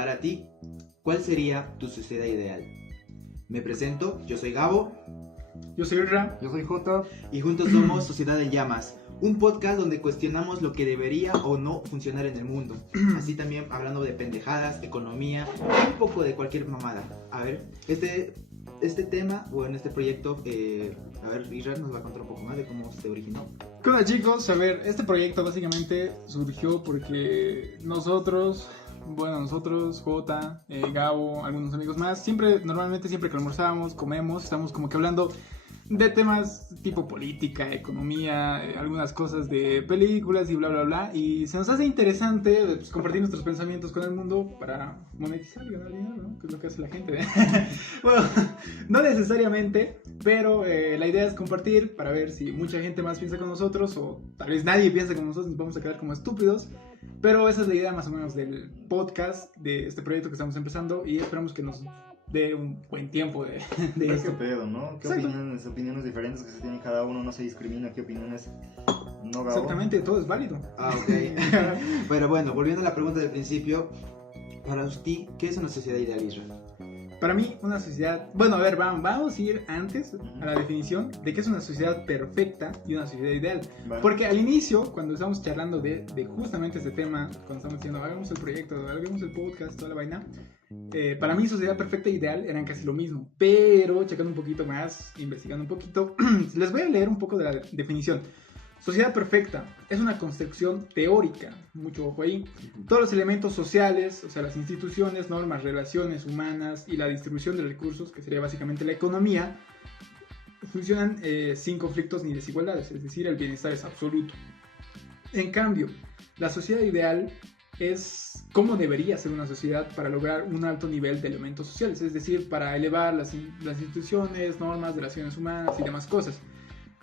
Para ti, ¿cuál sería tu sociedad ideal? Me presento, yo soy Gabo. Yo soy Ra. Yo soy Jota. Y juntos somos Sociedad en Llamas, un podcast donde cuestionamos lo que debería o no funcionar en el mundo. Así también hablando de pendejadas, economía, un poco de cualquier mamada. A ver, este tema, bueno, este proyecto, a ver, Israel nos va a contar un poco más de cómo se originó. ¿Qué onda, chicos? A ver, este proyecto básicamente surgió porque nosotros, Jota, Gabo, algunos amigos más, normalmente siempre que almorzamos, comemos, estamos como que hablando de temas tipo política, economía, algunas cosas de películas y bla bla bla, y se nos hace interesante pues, compartir nuestros pensamientos con el mundo para monetizar y ganar dinero, ¿no? Que es lo que hace la gente. Bueno, no necesariamente, pero la idea es compartir para ver si mucha gente más piensa con nosotros o tal vez nadie piensa con nosotros, nos vamos a quedar como estúpidos. Pero esa es la idea más o menos del podcast, de este proyecto que estamos empezando, y esperamos que nos dé un buen tiempo de Pero esto. qué pedo, ¿no? ¿Qué opiniones diferentes que se tiene cada uno? No se discrimina, ¿qué opiniones? No, Gabo. Exactamente, todo es válido. Ah, ok. Pero bueno, volviendo a la pregunta del principio, para ti, ¿qué es una sociedad ideal, Israel? Para mí, una sociedad... Bueno, a ver, vamos a ir antes a la definición de qué es una sociedad perfecta y una sociedad ideal. Vale. Porque al inicio, cuando estábamos charlando de justamente este tema, cuando estábamos diciendo, hagamos el proyecto, hagamos el podcast, toda la vaina, para mí sociedad perfecta e ideal eran casi lo mismo. Pero, checando un poquito más, investigando un poquito, les voy a leer un poco de la definición. Sociedad perfecta es una construcción teórica, mucho ojo ahí. Todos los elementos sociales, o sea, las instituciones, normas, relaciones humanas y la distribución de recursos, que sería básicamente la economía, funcionan sin conflictos ni desigualdades, es decir, el bienestar es absoluto. En cambio, la sociedad ideal es cómo debería ser una sociedad para lograr un alto nivel de elementos sociales, es decir, para elevar las instituciones, normas, relaciones humanas y demás cosas.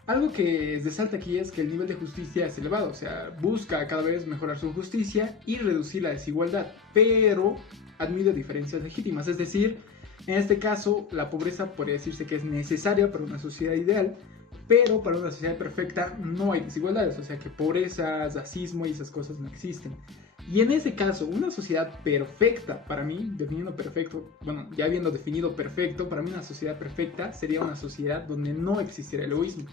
Algo que resalta aquí es que el nivel de justicia es elevado, o sea, busca cada vez mejorar su justicia y reducir la desigualdad, pero admite diferencias legítimas, es decir, en este caso, la pobreza podría decirse que es necesaria para una sociedad ideal, pero para una sociedad perfecta no hay desigualdades, o sea que pobreza, racismo y esas cosas no existen. Y en ese caso, una sociedad perfecta, para mí, definiendo perfecto, bueno, ya habiendo definido perfecto, para mí una sociedad perfecta sería una sociedad donde no existiera el egoísmo.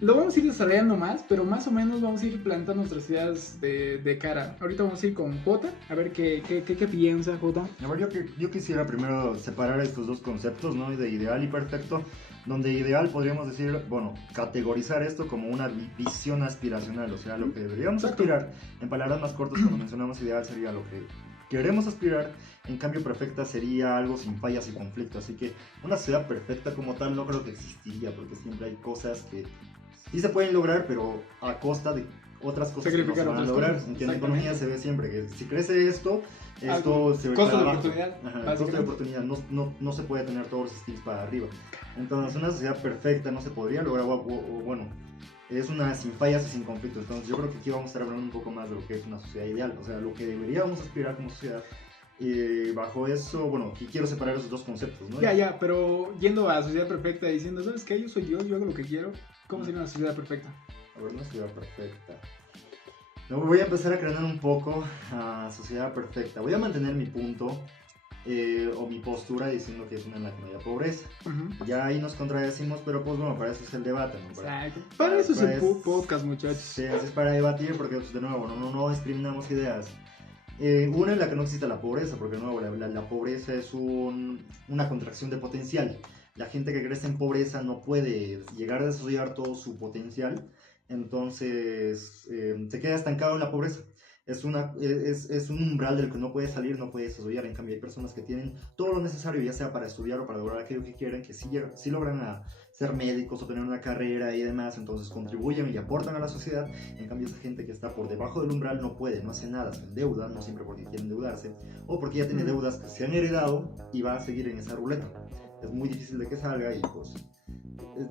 Lo vamos a ir desarrollando más, pero más o menos vamos a ir plantando nuestras ideas de cara. Ahorita vamos a ir con Jota, a ver qué piensa Jota. A ver, yo quisiera primero separar estos dos conceptos, ¿no? De ideal y perfecto, donde ideal podríamos decir, bueno, categorizar esto como una visión aspiracional, o sea, lo que deberíamos aspirar, en palabras más cortas, cuando mencionamos ideal sería lo que queremos aspirar, en cambio perfecta sería algo sin fallas y conflictos, así que una sociedad perfecta como tal no creo que existiría, porque siempre hay cosas que sí se pueden lograr, pero a costa de otras cosas que no se van a lograr. En la economía se ve siempre que si crece esto se ve costo de abajo. oportunidad. Ajá, el costo de oportunidad, no se puede tener todos los skills para arriba. Entonces una sociedad perfecta no se podría lograr, o bueno, es una sin fallas y sin conflictos. Entonces yo creo que aquí vamos a estar hablando un poco más de lo que es una sociedad ideal, o sea, lo que deberíamos aspirar como sociedad. Bajo eso, bueno, aquí quiero separar esos dos conceptos, ¿no? Ya, pero yendo a la sociedad perfecta diciendo, ¿sabes qué? Yo soy yo hago lo que quiero. ¿Cómo sería una sociedad perfecta? A ver, una sociedad perfecta. No, voy a empezar a crear un poco a sociedad perfecta. Voy a mantener mi punto o mi postura diciendo que es una en la que no haya pobreza. Uh-huh. Ya ahí nos contradecimos, pero pues bueno, para eso es el debate, ¿no? Exacto. Para eso es el podcast, muchachos. Sí, es para debatir, porque pues, de nuevo, no discriminamos ideas. Una en la que no existe la pobreza, porque de nuevo la pobreza es una contracción de potencial. La gente que crece en pobreza no puede llegar a desarrollar todo su potencial, entonces se queda estancado en la pobreza. Es un umbral del que no puede salir, no puede desarrollar. En cambio hay personas que tienen todo lo necesario, ya sea para estudiar o para lograr aquello que quieren, que sí logran a ser médicos o tener una carrera y demás, entonces contribuyen y aportan a la sociedad. En cambio esa gente que está por debajo del umbral no puede, no hace nada, se endeuda, no siempre porque quieren endeudarse, o porque ya tiene deudas que se han heredado y va a seguir en esa ruleta. Es muy difícil de que salga y pues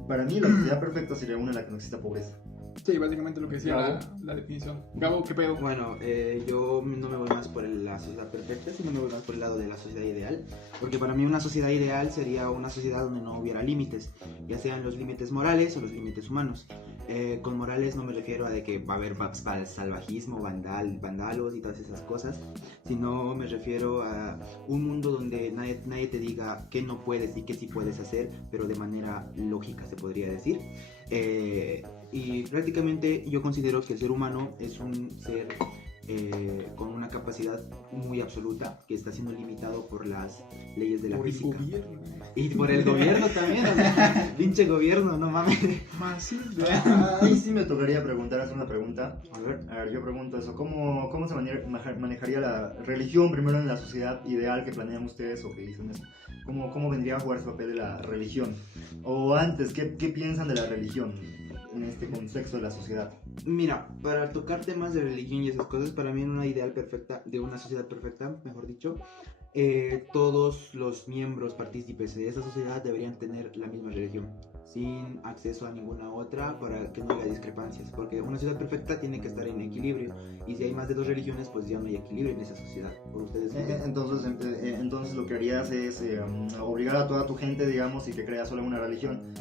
para mí la sociedad perfecta sería una en la que no exista pobreza. Sí, básicamente lo que decía la definición. Gabo, ¿qué pedo? Bueno, yo no me voy más por el la sociedad perfecta, sino me voy más por el lado de la sociedad ideal, porque para mí una sociedad ideal sería una sociedad donde no hubiera límites, ya sean los límites morales o los límites humanos. Con morales no me refiero a de que va a haber salvajismo, vandalos y todas esas cosas, sino me refiero a un mundo donde nadie te diga qué no puedes y qué sí puedes hacer, pero de manera lógica se podría decir. Y prácticamente yo considero que el ser humano es un ser con una capacidad muy absoluta que está siendo limitado por las leyes de la física. Y por el gobierno también, o sea, pinche gobierno, no mames. Ahí sí me tocaría hacer una pregunta. A ver, yo pregunto eso. ¿Cómo se manejaría la religión primero en la sociedad ideal que planean ustedes o que dicen eso? ¿Cómo vendría a jugar ese papel de la religión? O antes, ¿qué piensan de la religión en este contexto de la sociedad? Mira, para tocar temas de religión y esas cosas, para mí en una ideal perfecta, de una sociedad perfecta, mejor dicho, todos los miembros partícipes de esa sociedad deberían tener la misma religión, sin acceso a ninguna otra, para que no haya discrepancias, porque una sociedad perfecta tiene que estar en equilibrio, y si hay más de dos religiones, pues ya no hay equilibrio en esa sociedad. ¿Por ustedes? Entonces lo que harías es obligar a toda tu gente, digamos, y que crea solo una religión.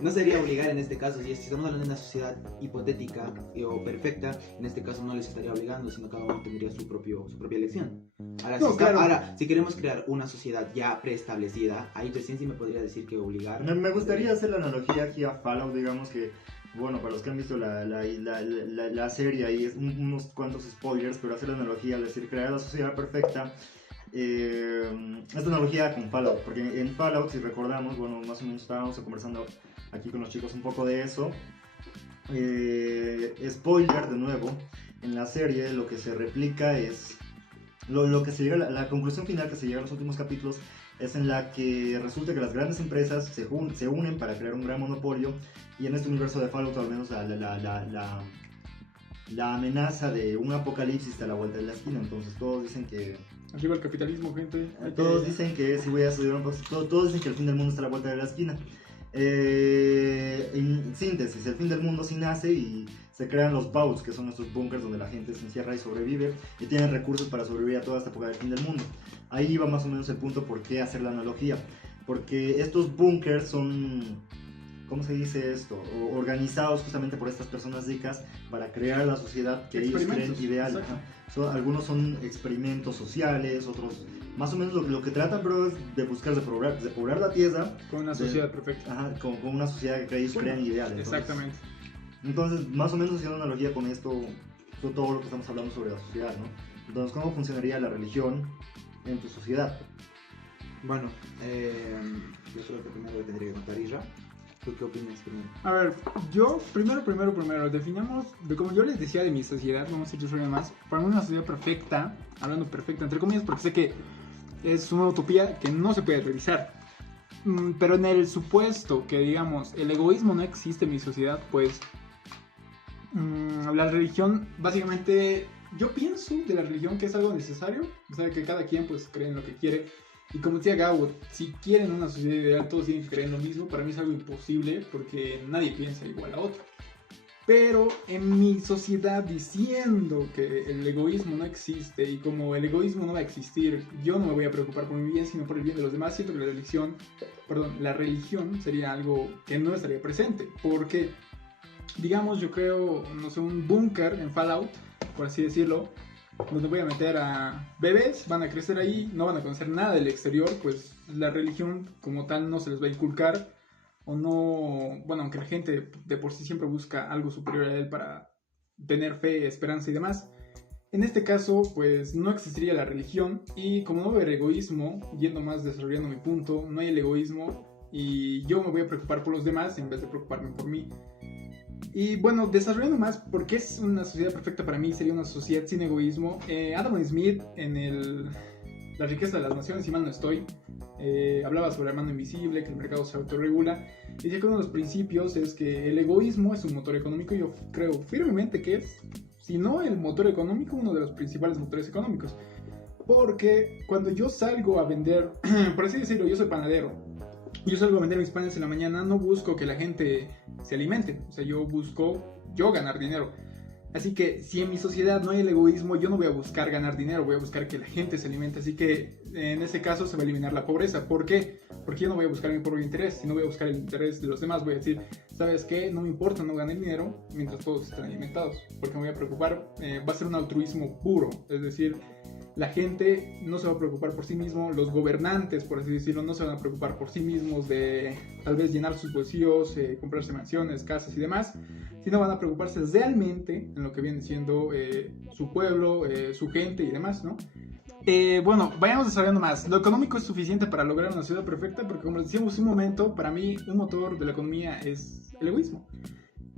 No sería obligar en este caso, si estamos hablando de una sociedad hipotética o perfecta, en este caso no les estaría obligando, sino cada uno tendría su propia elección. Ahora, si queremos crear una sociedad ya preestablecida, ahí recién sí me podría decir que obligar. Me gustaría hacer la analogía aquí a Fallout, digamos que, bueno, para los que han visto la serie, ahí es unos cuantos spoilers, pero hacer la analogía, es decir, crear la sociedad perfecta. Esta analogía con Fallout, porque en Fallout, si recordamos, bueno, más o menos estábamos conversando aquí con los chicos un poco de eso. Spoiler de nuevo, en la serie lo que se replica es lo que se llega, la conclusión final que se llega en los últimos capítulos es en la que resulta que las grandes empresas se unen para crear un gran monopolio, y en este universo de Fallout al menos la amenaza de un apocalipsis está a la vuelta de la esquina. Entonces todos dicen que arriba el capitalismo, gente. Todos dicen que si voy a estudiar un poco, todos dicen que el fin del mundo está a la vuelta de la esquina. En síntesis, el fin del mundo sí nace y se crean los vaults, que son estos bunkers donde la gente se encierra y sobrevive y tienen recursos para sobrevivir a toda esta época del fin del mundo. Ahí va más o menos el punto por qué hacer la analogía, porque estos bunkers son, ¿cómo se dice esto? Organizados justamente por estas personas ricas para crear la sociedad que ellos creen ideal. Algunos son experimentos sociales, otros más o menos lo que tratan, pero es de buscar de poblar la tierra con una sociedad perfecta. Ajá, con una sociedad que ellos crean ideal. Exactamente. Entonces, más o menos haciendo una analogía con esto, todo lo que estamos hablando sobre la sociedad, ¿no? Entonces, ¿cómo funcionaría la religión en tu sociedad? Bueno, yo creo que primero le tendría que contar Isra. ¿Tú qué opinas primero? A ver, yo primero, definamos, de como yo les decía de mi sociedad, vamos a ir sobre más, para mí una sociedad perfecta, hablando perfecta entre comillas, porque sé que es una utopía que no se puede realizar, pero en el supuesto que, digamos, el egoísmo no existe en mi sociedad, pues la religión, básicamente, yo pienso de la religión que es algo necesario, o sea, que cada quien pues cree en lo que quiere. Y como decía Gabo, si quieren una sociedad ideal, todos tienen que creer en lo mismo. Para mí es algo imposible porque nadie piensa igual a otro. Pero en mi sociedad, diciendo que el egoísmo no existe y como el egoísmo no va a existir, yo no me voy a preocupar por mi bien, sino por el bien de los demás, siento que la religión sería algo que no estaría presente. Porque, digamos, yo creo, no sé, un búnker en Fallout, por así decirlo, donde voy a meter a bebés, van a crecer ahí, no van a conocer nada del exterior, pues la religión como tal no se les va a inculcar, o no, bueno, aunque la gente de por sí siempre busca algo superior a él para tener fe, esperanza y demás. En este caso, pues no existiría la religión, y como no va a haber egoísmo, yendo más desarrollando mi punto, no hay el egoísmo, y yo me voy a preocupar por los demás en vez de preocuparme por mí. Y bueno, desarrollando más, porque es una sociedad perfecta para mí, sería una sociedad sin egoísmo. Adam Smith, en La riqueza de las naciones, si mal no estoy, hablaba sobre la mano invisible, que el mercado se autorregula, y decía que uno de los principios es que el egoísmo es un motor económico. Yo creo firmemente que es, si no el motor económico, uno de los principales motores económicos. Porque cuando yo salgo a vender, por así decirlo, yo soy panadero, yo salgo a vender mis panes en la mañana, no busco que la gente se alimente, o sea, yo busco ganar dinero. Así que si en mi sociedad no hay el egoísmo, yo no voy a buscar ganar dinero, voy a buscar que la gente se alimente. Así que en ese caso se va a eliminar la pobreza. ¿Por qué? Porque yo no voy a buscar mi propio interés, sino voy a buscar el interés de los demás. Voy a decir, ¿sabes qué? No me importa no ganar dinero mientras todos estén alimentados. Porque me voy a preocupar, va a ser un altruismo puro. Es decir, la gente no se va a preocupar por sí mismo, los gobernantes, por así decirlo, no se van a preocupar por sí mismos de tal vez llenar sus bolsillos, comprarse mansiones, casas y demás, sino van a preocuparse realmente en lo que viene siendo su pueblo, su gente y demás, ¿no? Bueno, vayamos desarrollando más. Lo económico es suficiente para lograr una sociedad perfecta porque, como decíamos un momento, para mí un motor de la economía es el egoísmo.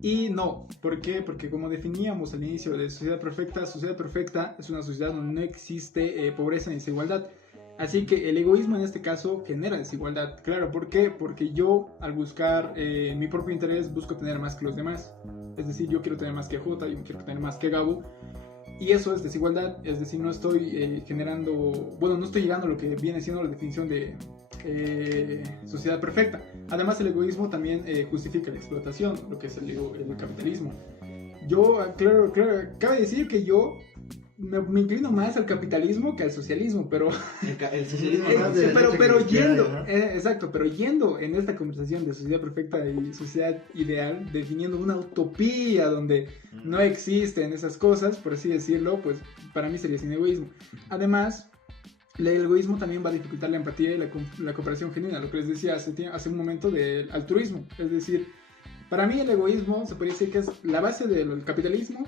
Y no, ¿por qué? Porque como definíamos al inicio de sociedad perfecta es una sociedad donde no existe pobreza ni desigualdad. Así que el egoísmo en este caso genera desigualdad. Claro, ¿por qué? Porque yo al buscar mi propio interés busco tener más que los demás. Es decir, yo quiero tener más que Jota, yo quiero tener más que Gabo. Y eso es desigualdad, es decir, no estoy no estoy llegando a lo que viene siendo la definición de sociedad perfecta. Además, el egoísmo también justifica la explotación, lo que es el capitalismo. Claro, cabe decir que yo me inclino más al capitalismo que al socialismo, pero el socialismo pero yendo en esta conversación de sociedad perfecta y sociedad ideal, definiendo una utopía donde no existen esas cosas, por así decirlo, pues para mí sería sin egoísmo. Además, el egoísmo también va a dificultar la empatía y la cooperación genuina, lo que les decía hace un momento del altruismo. Es decir, para mí el egoísmo se podría decir que es la base del capitalismo,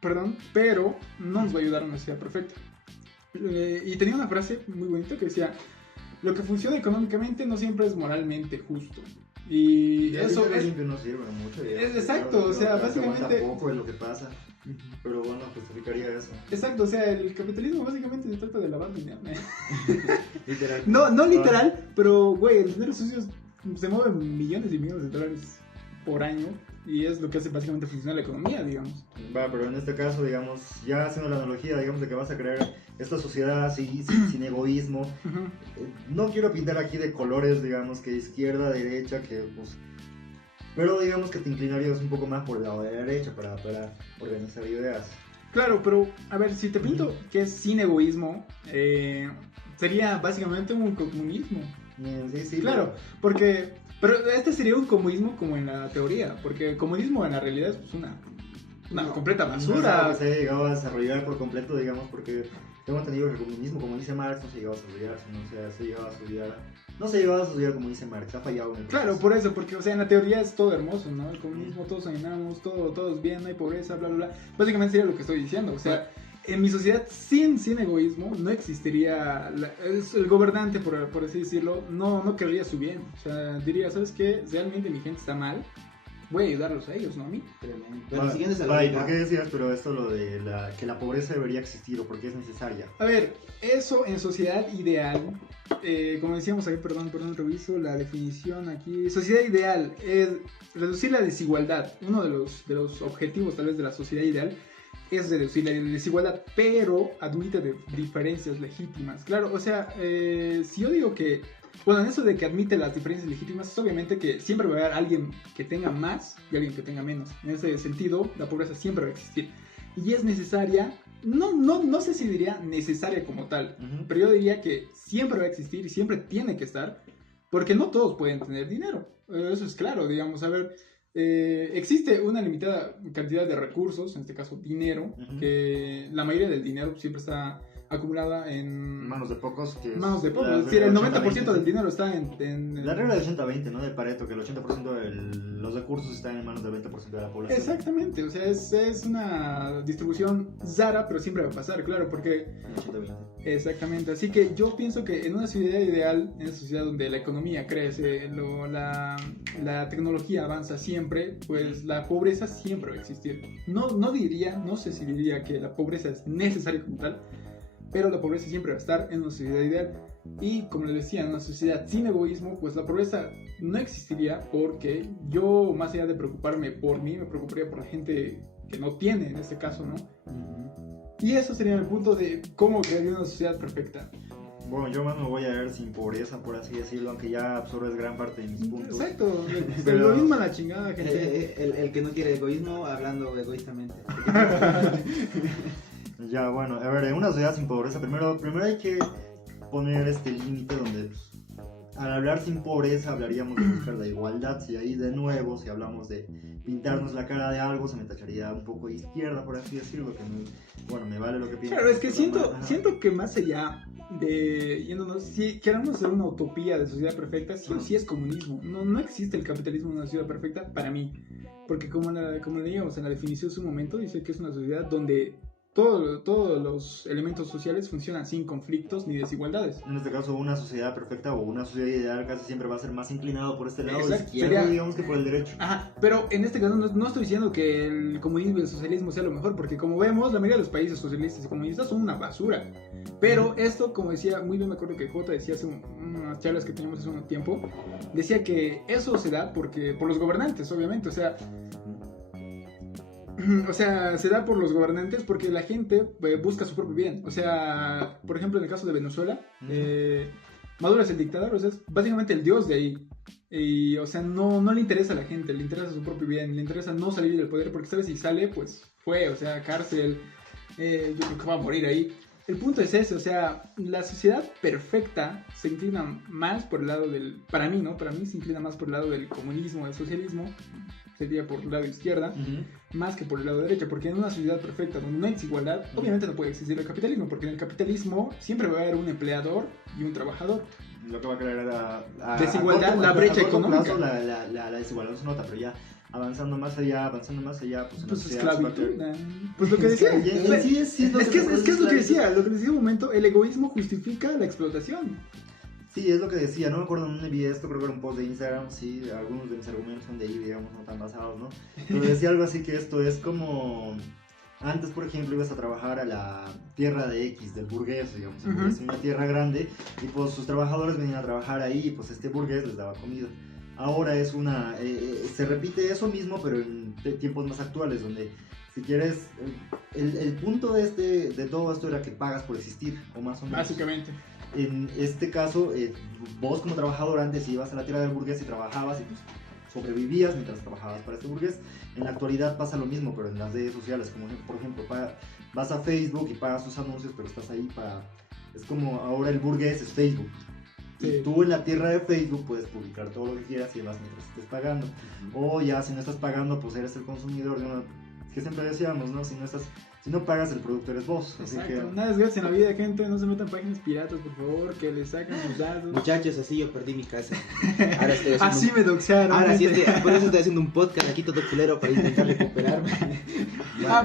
pero no nos va a ayudar a una sociedad perfecta. Y tenía una frase muy bonita que decía, lo que funciona económicamente no siempre es moralmente justo. Y eso es... no sirve mucho. Es exacto, o sea, básicamente... Poco es lo que pasa. Pero bueno, justificaría eso. Exacto, o sea, el capitalismo básicamente se trata de lavar dinero. Literal. No literal, pero güey, el dinero sucio se mueve millones y millones de dólares por año y es lo que hace básicamente funcionar la economía, digamos. Va, pero en este caso, digamos, ya haciendo la analogía, digamos, de que vas a crear esta sociedad sin egoísmo. No quiero pintar aquí de colores, digamos, que izquierda, derecha, que pues... Pero digamos que te inclinarías un poco más por el lado de la derecha para organizar ideas. Claro, pero a ver, si te pinto que es sin egoísmo, sería básicamente un comunismo. Sí, claro, pero este sería un comunismo como en la teoría, porque el comunismo en la realidad es pues, una completa basura. No es algo que se haya llegado a desarrollar por completo, digamos, porque tengo entendido que el comunismo, como dice Marx, no se llegó a desarrollar, no se llegó a estudiar como dice Marx, ha fallado en el proceso. Claro, por eso, porque o sea, en la teoría es todo hermoso, ¿no? El comunismo, todos soñamos, todos bien, no hay pobreza, bla, bla, bla. Básicamente sería lo que estoy diciendo, o sea, en mi sociedad sin egoísmo no existiría, el gobernante, por así decirlo, no querría su bien, o sea, diría, ¿sabes qué? Realmente mi gente está mal, voy a ayudarlos a ellos, no a mí. Pero siguiendo esa ¿Y lógica, por qué decías, pero esto lo de que la pobreza debería existir o porque es necesaria? A ver, eso en sociedad ideal, como decíamos aquí, perdón, reviso la definición aquí. Sociedad ideal es reducir la desigualdad. Uno de los objetivos tal vez de la sociedad ideal es reducir la desigualdad, pero admite diferencias legítimas. Claro, o sea, si yo digo que, bueno, en eso de que admite las diferencias legítimas, es obviamente que siempre va a haber alguien que tenga más y alguien que tenga menos. En ese sentido, la pobreza siempre va a existir. Y es necesaria, no sé si diría necesaria como tal, pero yo diría que siempre va a existir y siempre tiene que estar, porque no todos pueden tener dinero. Eso es claro, digamos, a ver... existe una limitada cantidad de recursos, en este caso dinero, que la mayoría del dinero siempre está acumulada en manos de pocos. Es decir, el 90% del dinero está en... La regla del 80-20, ¿no? De Pareto, que el 80% de los recursos están en manos del 20% de la población. Exactamente, o sea, es una distribución rara, pero siempre va a pasar, claro, porque... 80-20. Exactamente, así que yo pienso que en una sociedad ideal, en una sociedad donde la economía crece, la tecnología avanza siempre, pues la pobreza siempre va a existir. No sé si diría que la pobreza es necesaria como tal, pero la pobreza siempre va a estar en una sociedad ideal. Y como les decía, en una sociedad sin egoísmo, pues la pobreza no existiría, porque yo, más allá de preocuparme por mí, me preocuparía por la gente que no tiene, en este caso, ¿no? Y eso sería el punto de cómo crear una sociedad perfecta. Bueno, yo más me voy a ver sin pobreza, por así decirlo, aunque ya absorbes gran parte de mis puntos. Exacto, el Pero- egoísmo a la chingada, gente. El que no quiere egoísmo, hablando egoístamente. Ya, bueno, a ver, en una sociedad sin pobreza, primero hay que poner este límite donde, pues, al hablar sin pobreza, hablaríamos de buscar la igualdad. Si ahí de nuevo, si hablamos de pintarnos la cara de algo, se me tacharía un poco de izquierda, por así decirlo, que bueno, me vale lo que pienso. Claro, es que Ajá. siento que más allá de yéndonos, si queremos hacer una utopía de sociedad perfecta, sí o sí es comunismo. No existe el capitalismo en una sociedad perfecta para mí. Porque como leíamos en la definición de su momento, dice que es una sociedad donde todos los elementos sociales funcionan sin conflictos ni desigualdades. En este caso, una sociedad perfecta o una sociedad ideal casi siempre va a ser más inclinado por este lado Exacto, izquierdo, sería- digamos, que por el derecho. Ajá, pero en este caso no estoy diciendo que el comunismo y el socialismo sea lo mejor, porque como vemos, la mayoría de los países socialistas y comunistas son una basura. Pero esto, como decía, muy bien me acuerdo que Jota decía hace unas charlas que teníamos hace un tiempo, decía que eso se da por los gobernantes, obviamente, o sea, se da por los gobernantes porque la gente busca su propio bien. O sea, por ejemplo, en el caso de Venezuela, Maduro es el dictador, o sea, es básicamente el dios de ahí. Y, o sea, no le interesa a la gente, le interesa su propio bien, le interesa no salir del poder porque sabe si sale, pues fue, o sea, cárcel, yo creo que va a morir ahí. El punto es ese, o sea, la sociedad perfecta se inclina más por el lado del, para mí, ¿no? Para mí se inclina más por el lado del comunismo, del socialismo, sería por el lado izquierda, más que por el lado derecho, porque en una sociedad perfecta donde no hay desigualdad, obviamente no puede existir el capitalismo, porque en el capitalismo siempre va a haber un empleador y un trabajador. Lo que va a crear a Desigualdad, la brecha corto económica. plazo, la desigualdad se nota, pero ya avanzando más allá, pues en la sociedad Pues se va a esclavitud, crear- pues lo que decía, Sí, es que es lo que decía un momento, el egoísmo justifica la explotación. Sí, es lo que decía, no me acuerdo dónde vi esto, creo que era un post de Instagram, sí, algunos de mis argumentos son de ahí, digamos, no tan basados, ¿no? Pero decía algo así que esto es como, antes, por ejemplo, ibas a trabajar a la tierra de X, del burgués, digamos, es una tierra grande, y pues sus trabajadores venían a trabajar ahí, y pues este burgués les daba comida. Ahora es se repite eso mismo, pero en tiempos más actuales, donde si quieres, el punto de todo esto era que pagas por existir, o más o menos. Básicamente. En este caso, vos como trabajador antes ibas a la tierra del burgués y trabajabas y pues sobrevivías mientras trabajabas para este burgués. En la actualidad pasa lo mismo, pero en las redes sociales, como por ejemplo, vas a Facebook y pagas tus anuncios, pero estás ahí para... Es como ahora el burgués es Facebook. Sí. Y tú en la tierra de Facebook puedes publicar todo lo que quieras y demás mientras estés pagando. O ya si no estás pagando, pues eres el consumidor de una... Que siempre decíamos, ¿no? Si no pagas el producto eres vos. Así Exacto. que... Nada es gratis en la vida, gente. No se metan en páginas piratas, por favor, que les sacan sus datos. Muchachos, así yo perdí mi casa. Ahora estoy haciendo Así me doxearon. Ahora sí, gente. por eso estoy haciendo un podcast aquí todo culero para intentar recuperarme.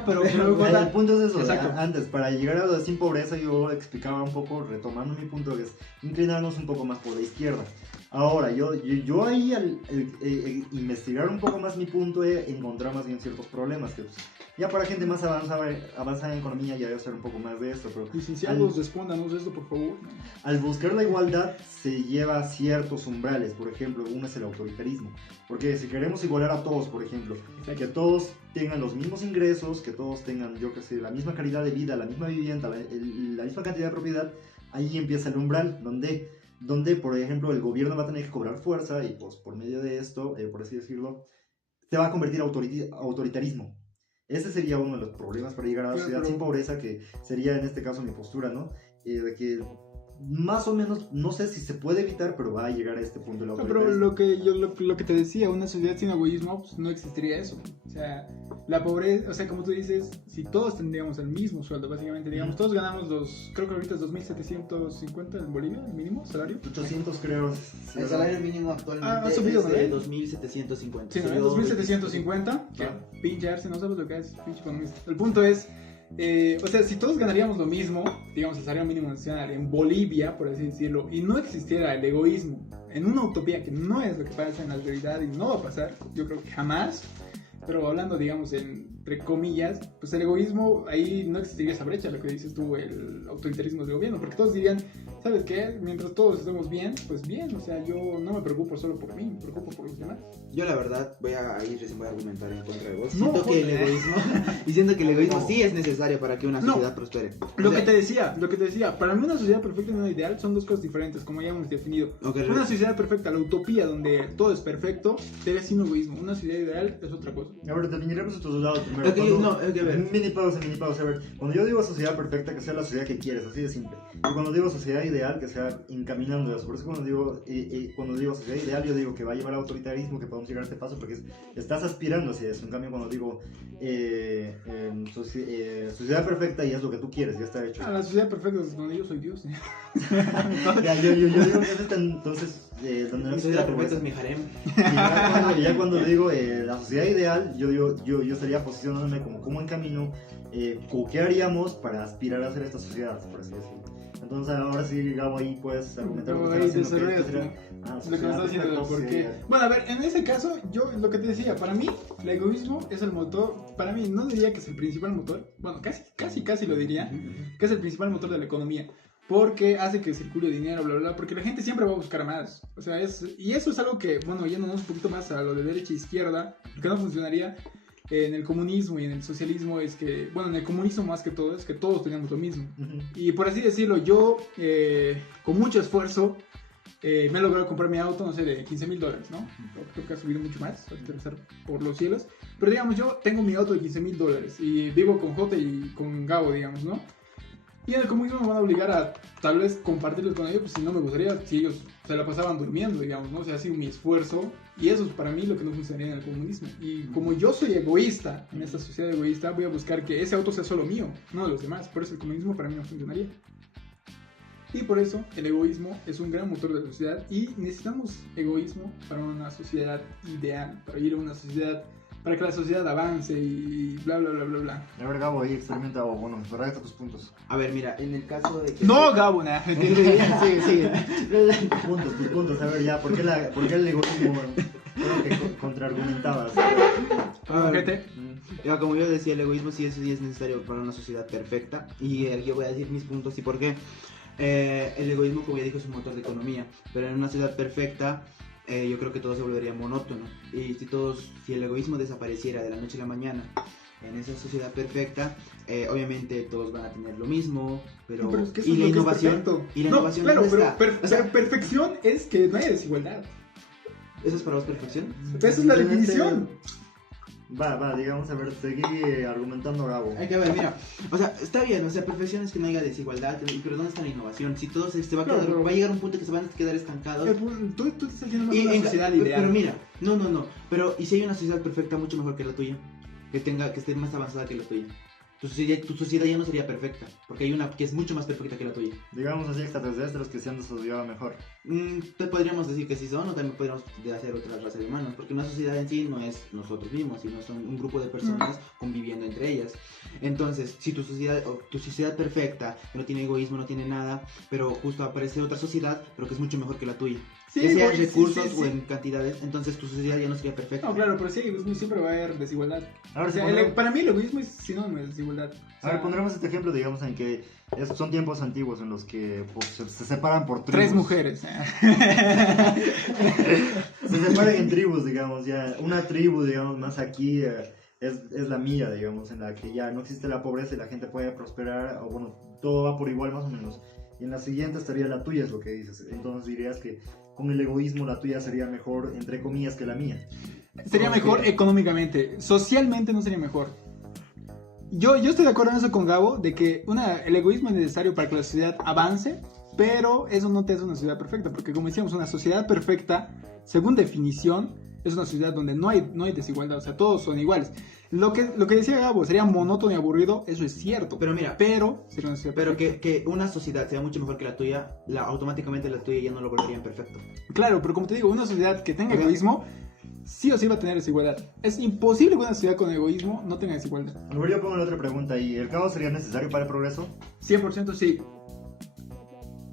Pero El punto es eso, Exacto. antes, para llegar a lo de sin pobreza, yo explicaba un poco, retomando mi punto, que es inclinarnos un poco más por la izquierda. Ahora, yo ahí al investigar un poco más mi punto, he encontrado más bien ciertos problemas, que pues, ya para gente más avanzada en economía ya debe ser un poco más de esto, pero Licenciados, respóndanos esto, por favor. al buscar la igualdad se lleva a ciertos umbrales. Por ejemplo, uno es el autoritarismo, porque si queremos igualar a todos, por ejemplo, que todos tengan los mismos ingresos, que todos tengan, yo qué sé, la misma calidad de vida, la misma vivienda, la misma cantidad de propiedad, ahí empieza el umbral, donde, por ejemplo, el gobierno va a tener que cobrar fuerza y pues por medio de esto, por así decirlo, se va a convertir en autoritarismo. Ese sería uno de los problemas para llegar a la sociedad sin pobreza, que sería en este caso mi postura, ¿no? De que más o menos, no sé si se puede evitar, pero va a llegar a este punto el Pero autoritarismo. lo que te decía, una sociedad sin egoísmo, pues no existiría eso. O sea, la pobreza, o sea, como tú dices, si todos tendríamos el mismo sueldo, básicamente, digamos, todos ganamos creo que ahorita es 2.750 en Bolivia, el mínimo salario. 800 creo. El salario mínimo actualmente ha subido, es de ¿no? 2.750. Sí, ¿no? Subió 2.750, que pinche arce, no sabes lo que es, pinche economista. El punto es, o sea, si todos ganaríamos lo mismo, digamos, el salario mínimo nacional en Bolivia, por así decirlo, y no existiera el egoísmo en una utopía que no es lo que pasa en la realidad y no va a pasar, yo creo que jamás, pero hablando, digamos, en entre comillas, pues el egoísmo, ahí no existiría esa brecha, lo que dices tú, el autoritarismo del gobierno, porque todos dirían, ¿sabes qué? Mientras todos estemos bien, pues bien, o sea, yo no me preocupo solo por mí, me preocupo por los demás. Yo la verdad voy a argumentar en contra de vos. No, Siento que el joder. egoísmo, y siento que el egoísmo sí es necesario para que una No. sociedad prospere. O Lo sea, que te decía, para mí una sociedad perfecta y una ideal son dos cosas diferentes, como ya hemos definido. ok, Una sociedad perfecta, la utopía donde todo es perfecto, debe ser un egoísmo. Una sociedad ideal es otra cosa. A ver, definiremos estos dos lados primero. Ok, no, ok, a ver. Mini pausa. A ver, cuando yo digo sociedad perfecta, que sea la sociedad que quieres, así de simple. Y cuando digo sociedad ideal, que sea encaminando eso. Por eso cuando digo sociedad ideal, yo digo que va a llevar al autoritarismo, que podemos llegar a este paso, porque estás aspirando hacia eso. En cambio, cuando digo sociedad perfecta, y es lo que tú quieres, ya está hecho. La sociedad perfecta es donde yo soy Dios. Ya, yo digo que es entonces donde no mi existe sociedad la perfecta pobreza. es mi harem. Y ya cuando digo la sociedad ideal, yo estaría posicionándome como cómo encamino, qué haríamos para aspirar a ser esta sociedad, por así decirlo. Entonces ahora sí, Gabo, ahí puedes argumentar lo que Ahí estás haciendo. desarrollas sería, lo que me sociedad estás diciendo, perfecta, porque... sociedad. Bueno, a ver, en ese caso, yo lo que te decía, para mí, el egoísmo es el motor, para mí, no diría que es el principal motor, bueno, casi lo diría, que es el principal motor de la economía, porque hace que circule dinero, bla, bla, bla, porque la gente siempre va a buscar más, o sea, y eso es algo que, bueno, yéndonos un poquito más a lo de derecha e izquierda, que no funcionaría en el comunismo y en el socialismo, es que, bueno, en el comunismo más que todo, es que todos tenemos lo mismo, y por así decirlo, yo, con mucho esfuerzo, me he logrado comprar mi auto, no sé, de $15,000, ¿no? Creo que ha subido mucho más, a empezar por los cielos. Pero digamos, yo tengo mi auto de $15,000 y vivo con Jota y con Gabo, digamos, ¿no? Y en el comunismo me van a obligar a tal vez compartirlos con ellos, pues si no me gustaría, si ellos se la pasaban durmiendo, digamos, ¿no? O sea, ha sido mi esfuerzo y eso es para mí lo que no funcionaría en el comunismo. Y como yo soy egoísta, en esta sociedad egoísta, voy a buscar que ese auto sea solo mío, no de los demás. Por eso el comunismo para mí no funcionaría. Y por eso el egoísmo es un gran motor de la sociedad y necesitamos egoísmo para una sociedad ideal, para ir a una sociedad, para que la sociedad avance y bla bla bla bla bla. A ver, Gabo, ahí experimenta, o bueno, redacta tus puntos. A ver, mira, en el caso de que... No, Gabo, nada. sigue. Tus puntos, a ver, ya, ¿por qué el egoísmo? Creo que contraargumentabas. A ver, Ojete. ya, como yo decía, el egoísmo sí es necesario para una sociedad perfecta. Y yo voy a decir mis puntos y por qué. El egoísmo, como ya dijo, es un motor de economía. Pero en una sociedad perfecta, yo creo que todo se volvería monótono. Y si el egoísmo desapareciera de la noche a la mañana, en esa sociedad perfecta, obviamente todos van a tener lo mismo, pero, Pero es que eso y es la lo que es innovación, perfecto. y la No, innovación claro, ¿dónde pero está? O sea, perfección es que no haya desigualdad. ¿eso es para vos perfección? Esa es la definición. Va, digamos, a ver, seguí argumentando, Gabo. Hay que ver, mira, o sea, está bien, o sea, perfección es que no haya desigualdad, pero ¿dónde está la innovación? Si todo se va a Claro, quedar, pero- va a llegar un punto que se van a quedar estancados. Tú estás haciendo Y una sociedad ideal. pero mira, no, pero ¿y si hay una sociedad perfecta mucho mejor que la tuya? Que esté más avanzada que la tuya. Tu sociedad ya no sería perfecta, porque hay una que es mucho más perfecta que la tuya. Digamos así, extraterrestres que se han desarrollado mejor. Te podríamos decir que sí son, o también podríamos hacer otra raza de humanos, porque una sociedad en sí no es nosotros mismos, sino son un grupo de personas conviviendo entre ellas. Entonces, si tu sociedad perfecta, que no tiene egoísmo, no tiene nada, pero justo aparece otra sociedad, pero que es mucho mejor que la tuya, Sí, ya sea en sí, recursos sí, sí. o en cantidades, entonces tu sociedad ya no sería perfecta. No, claro, pero sí, egoísmo siempre va a haber desigualdad. A ver, O sea, si pondremos- para mí el egoísmo es sinónimo de desigualdad. O sea, pondremos este ejemplo, digamos, en que son tiempos antiguos en los que pues, se separan por tribus. 3 mujeres. Se separan en tribus, digamos, ya. Una tribu, digamos, más aquí es la mía, digamos, en la que ya no existe la pobreza y la gente puede prosperar, o bueno, todo va por igual más o menos. Y en la siguiente estaría la tuya, es lo que dices. Entonces dirías que con el egoísmo la tuya sería mejor, entre comillas, que la mía. Sería mejor económicamente. Socialmente no sería mejor. Yo estoy de acuerdo en eso con Gabo, de que el egoísmo es necesario para que la sociedad avance, pero eso no te hace una sociedad perfecta, porque como decíamos, una sociedad perfecta, según definición, es una sociedad donde no hay desigualdad, o sea, todos son iguales. Lo que decía Gabo, sería monótono y aburrido, eso es cierto. Pero mira, pero sería una sociedad pero perfecta. que una sociedad sea mucho mejor que la tuya, automáticamente la tuya ya no lo volverían perfecto. Claro, pero como te digo, una sociedad que tenga Ok. egoísmo, sí o sí va a tener desigualdad. Es imposible que una sociedad con egoísmo no tenga desigualdad. A ver, yo pongo la otra pregunta ahí. ¿El caos sería necesario para el progreso? 100% sí.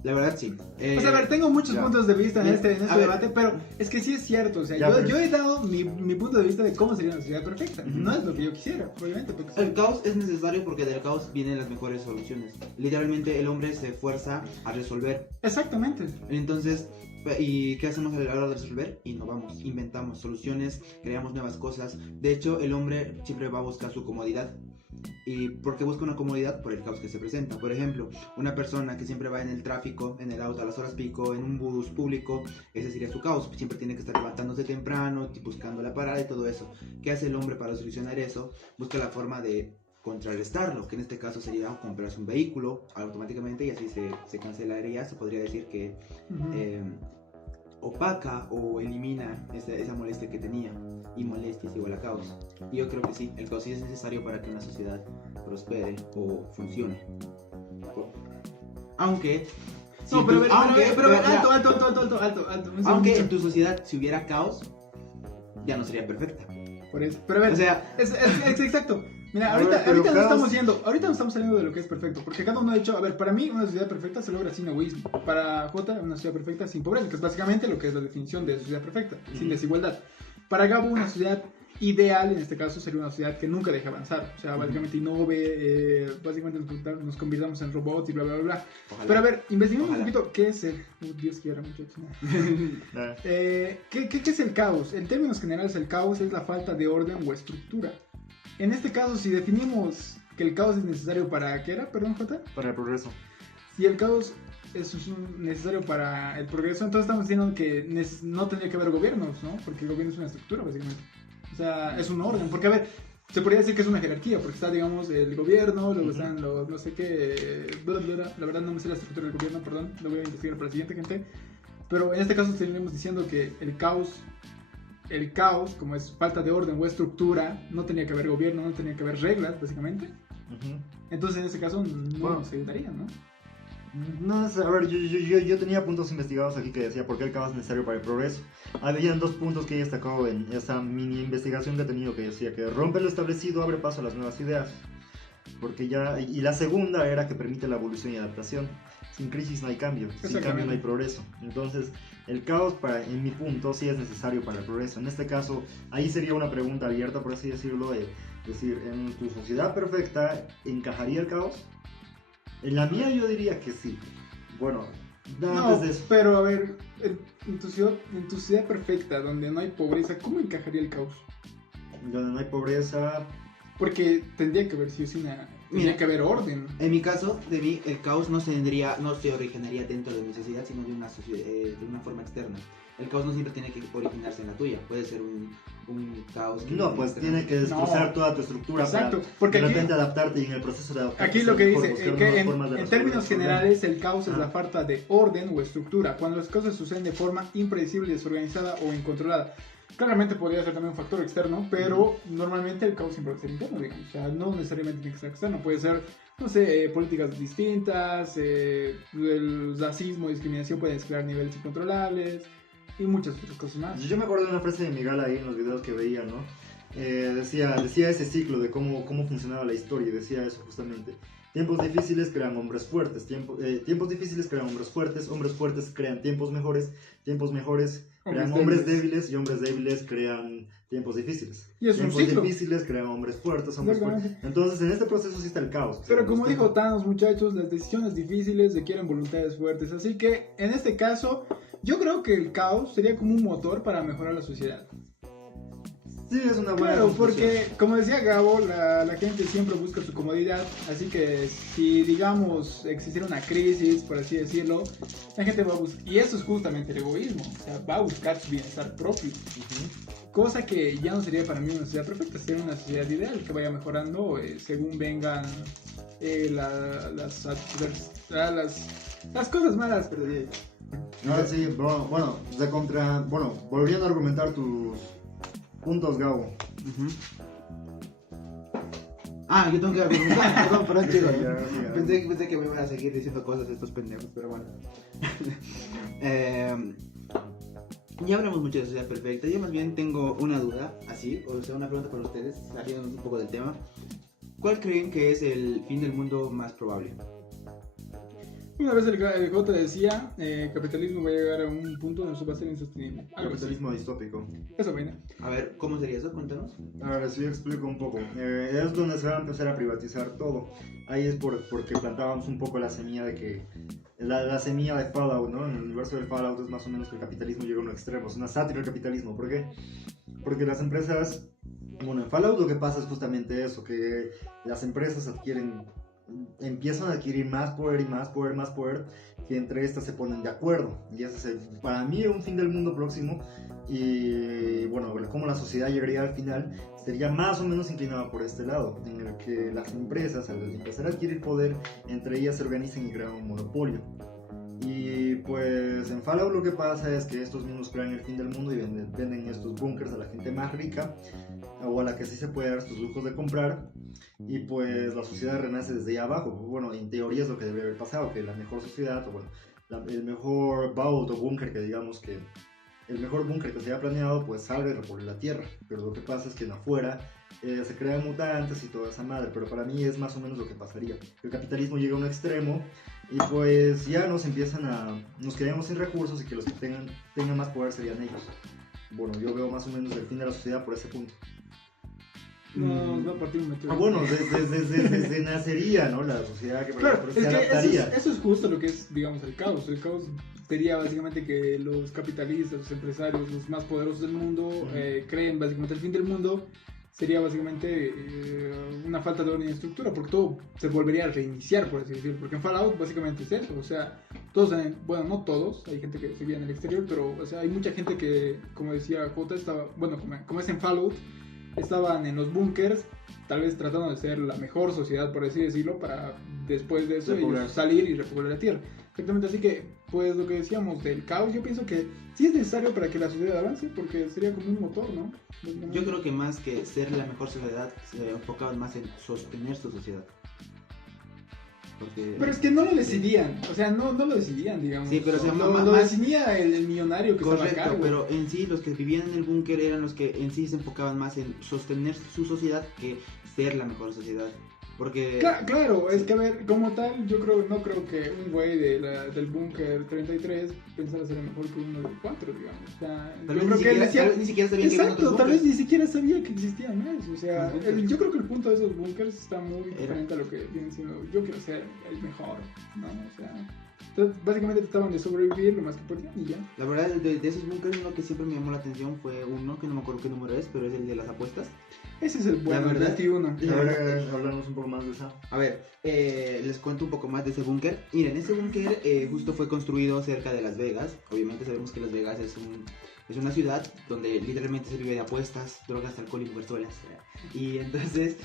La verdad sí. O sea, a ver, tengo muchos ya. puntos de vista en este A ver. debate, pero es que sí es cierto. O sea, Ya, pero- yo he dado mi punto de vista de cómo sería una sociedad perfecta. No es lo que yo quisiera, obviamente. Porque El caos es necesario porque del caos vienen las mejores soluciones. Literalmente el hombre se esfuerza a resolver. Exactamente. Entonces, ¿y qué hacemos a la hora de resolver? Innovamos, inventamos soluciones, creamos nuevas cosas. De hecho, el hombre siempre va a buscar su comodidad. ¿Y por qué busca una comodidad? Por el caos que se presenta. Por ejemplo, una persona que siempre va en el tráfico, en el auto a las horas pico, en un bus público, ese sería su caos. Siempre tiene que estar levantándose temprano, buscando la parada y todo eso. ¿Qué hace el hombre para solucionar eso? Busca la forma de contrarrestarlo, que en este caso sería comprarse un vehículo automáticamente y así se cancelaría, se podría decir que opaca o elimina esa molestia que tenía, y molestia es igual a caos. Y yo creo que sí, el caos sí es necesario para que una sociedad prospere o funcione. Aunque No, pero a ver, pero a ver, mira, alto. Un aunque en segundo. tu sociedad si hubiera caos ya no sería perfecta. Por eso. Pero a ver, O sea, es exacto. Mira, A ver, ahorita pero no caos- estamos yendo, ahorita no estamos saliendo de lo que es perfecto, porque cada uno ha hecho, a ver, para mí una sociedad perfecta se logra sin egoísmo, para J una sociedad perfecta sin pobreza, que es básicamente lo que es la definición de sociedad perfecta, sin desigualdad. Para Gabo una sociedad ideal, en este caso, sería una sociedad que nunca deje avanzar, o sea, básicamente innove, básicamente nos convirtamos en robots y bla, bla, bla, bla. ojalá. Pero a ver, investiguemos un Ojalá. poquito qué es el... Dios quiera, muchachos. Ah, ¿Qué es el caos? En términos generales, el caos es la falta de orden o estructura. En este caso, si definimos que el caos es necesario para... ¿Qué era? Perdón, Jota. para el progreso. Si el caos es necesario para el progreso, entonces estamos diciendo que no tendría que haber gobiernos, ¿no? Porque el gobierno es una estructura, básicamente. O sea, es un orden. Porque, a ver, se podría decir que es una jerarquía, porque está, digamos, el gobierno, luego están los no sé qué... bla, bla, bla. La verdad no me sé la estructura del gobierno, perdón. Lo voy a investigar para la siguiente, gente. Pero en este caso estaríamos diciendo que el caos, como es falta de orden o estructura, no tenía que haber gobierno, no tenía que haber reglas, básicamente. Ujú. Entonces, en ese caso, no Bueno. se daría, ¿no? No sé, a ver, yo tenía puntos investigados aquí que decía por qué el caos es necesario para el progreso. Habían dos puntos que he destacado en esa mini investigación que he tenido que decía que rompe lo establecido, abre paso a las nuevas ideas. Porque ya, y la segunda era que permite la evolución y adaptación. Sin crisis no hay cambio, sin Exactamente. cambio no hay progreso. Entonces, el caos, en mi punto, sí es necesario para el progreso. En este caso, ahí sería una pregunta abierta, por así decirlo, de decir, ¿en tu sociedad perfecta encajaría el caos? En la mía yo diría que sí. Bueno, No, antes de eso. pero a ver, en tu ciudad perfecta, donde no hay pobreza, ¿cómo encajaría el caos? Donde no hay pobreza. Porque tendría que haber sí o sí tendría Mira. que haber orden. En mi caso, de mí, el caos no se originaría dentro de mi sociedad, sino de una, de una forma externa. El caos no siempre tiene que originarse en la tuya, puede ser un caos que No, pues tiene que destrozar toda tu estructura Exacto, para porque de aquí, repente adaptarte y en el proceso de adaptarte. aquí lo ser que mejor, dice, buscar que nuevas en formas de resolver términos los problemas. generales el caos es Ah. la falta de orden o estructura, cuando las cosas suceden de forma impredecible, desorganizada o incontrolada. Claramente podría ser también un factor externo, pero normalmente el caos siempre va a ser interno, digamos. O sea, no necesariamente tiene que ser externo, puede ser, no sé, políticas distintas, el racismo, discriminación pueden crear niveles incontrolables y muchas otras cosas más. Yo me acuerdo de una frase de Miguel ahí en los videos que veía, ¿no? Decía ese ciclo de cómo funcionaba la historia y decía eso justamente. Tiempos difíciles crean hombres fuertes, tiempos difíciles crean hombres fuertes crean tiempos mejores crean hombres débiles y hombres débiles crean tiempos difíciles. Y es un Tiempos ciclo. difíciles crean hombres fuertes. Exactamente. Entonces en este proceso sí está el caos. Pero como Está- dijo Thanos, muchachos, las decisiones difíciles requieren voluntades fuertes. Así que, en este caso, yo creo que el caos sería como un motor para mejorar la sociedad. Sí, es una buena Claro, conclusión. porque, como decía Gabo, la gente siempre busca su comodidad. Así que, si, digamos, existiera una crisis, por así decirlo, la gente va a buscar. Y eso es justamente el egoísmo. O sea, va a buscar su bienestar propio. Ujú. Cosa que ya no sería para mí una sociedad perfecta, sería una sociedad ideal que vaya mejorando según vengan las cosas malas. Pero, Ahora sí, bueno, volviendo a argumentar tus puntos, Gabo. Ujú. Ah, yo tengo que perdón, chicos. Sí, ya. Pensé que me iban a seguir diciendo cosas estos pendejos, pero bueno. Ya hablamos mucho de sociedad perfecta. Yo más bien tengo una duda, así, o sea, una pregunta para ustedes, saliendo un poco del tema. ¿Cuál creen que es el fin del mundo más probable? Una vez el J decía, capitalismo va a llegar a un punto donde eso va a ser insostenible. Algo así. Capitalismo distópico. Eso, vaina. A ver, ¿cómo sería eso? Cuéntanos. Ahora sí explico un poco. Es donde se va a empezar a privatizar todo. Ahí es porque plantábamos un poco la semilla de que la semilla de Fallout, ¿no? En el universo del Fallout es más o menos que el capitalismo llega a un extremo, es una sátira del capitalismo. ¿Por qué? Porque las empresas, bueno, en Fallout lo que pasa es justamente eso, que las empresas empiezan a adquirir más poder y más poder, más poder, que entre estas se ponen de acuerdo. Y ese es, para mí, un fin del mundo próximo. Y bueno, como la sociedad llegaría al final, sería más o menos inclinada por este lado, en el que las empresas, al empezar a adquirir poder, entre ellas se organizan y crean un monopolio. Y pues en Fallout lo que pasa es que estos mismos crean el fin del mundo y venden estos búnkers a la gente más rica, o a la que sí se puede dar estos lujos de comprar, y pues la sociedad renace desde ahí abajo. Bueno, en teoría es lo que debería haber pasado, que la mejor sociedad, o bueno, el mejor vault o búnker que digamos que el mejor búnker que se haya planeado, pues salga y repoble la tierra. Pero lo que pasa es que en afuera se crean mutantes y toda esa madre. Pero para mí es más o menos lo que pasaría. El capitalismo llega a un extremo y pues ya nos quedamos sin recursos, y que los que tengan más poder serían ellos. Bueno, yo veo más o menos el fin de la sociedad por ese punto. No, va a partir un meteorito. Bueno, desde nacería, ¿no? La sociedad que Claro, es se que adaptaría. eso es justo lo que es, digamos, el caos. El caos sería básicamente que los capitalistas, los empresarios, los más poderosos del mundo, creen básicamente el fin del mundo. Sería básicamente una falta de orden y estructura, porque todo se volvería a reiniciar, por así decirlo. Porque en Fallout básicamente es eso, o sea, todos, bueno, no todos, hay gente que se vive en el exterior, pero o sea, hay mucha gente que, como decía Jota, estaba, bueno, como es en Fallout, estaban en los búnkers, tal vez tratando de ser la mejor sociedad, por así decirlo, para después de eso ellos salir y repoblar la tierra. Exactamente, así que, pues lo que decíamos del caos, yo pienso que sí es necesario para que la sociedad avance, porque sería como un motor, ¿no? Yo creo que más que ser la mejor sociedad, se enfocaban más en sostener su sociedad. Porque... Pero es que no lo decidían, o sea, no lo decidían, digamos. Sí, pero lo decidía el millonario que correcto, estaba a cargo. pero en sí los que vivían en el búnker eran los que en sí se enfocaban más en sostener su sociedad que ser la mejor sociedad. Porque... Claro, es que a ver, como tal, no creo que un güey del búnker 33 pensara ser mejor que uno del 4, digamos. O sea, tal vez ni siquiera sabía que había otros tal vez búnkers. ni siquiera sabía que existían más. O sea, yo creo que el punto de esos búnkers está muy diferente a lo que vienen siendo. Yo quiero ser el mejor, ¿no? O sea, entonces, básicamente trataban de sobrevivir lo más que podían y ya. La verdad, de esos búnkers, uno que siempre me llamó la atención fue uno que no me acuerdo qué número es, pero es el de las apuestas. Ese es el bueno, el 21. Y ahora hablamos un poco más de eso. A ver, les cuento un poco más de ese búnker. Miren, ese búnker justo fue construido cerca de Las Vegas. Obviamente sabemos que Las Vegas es una ciudad donde literalmente se vive de apuestas, drogas, alcohol y mujerzuelas. Y entonces...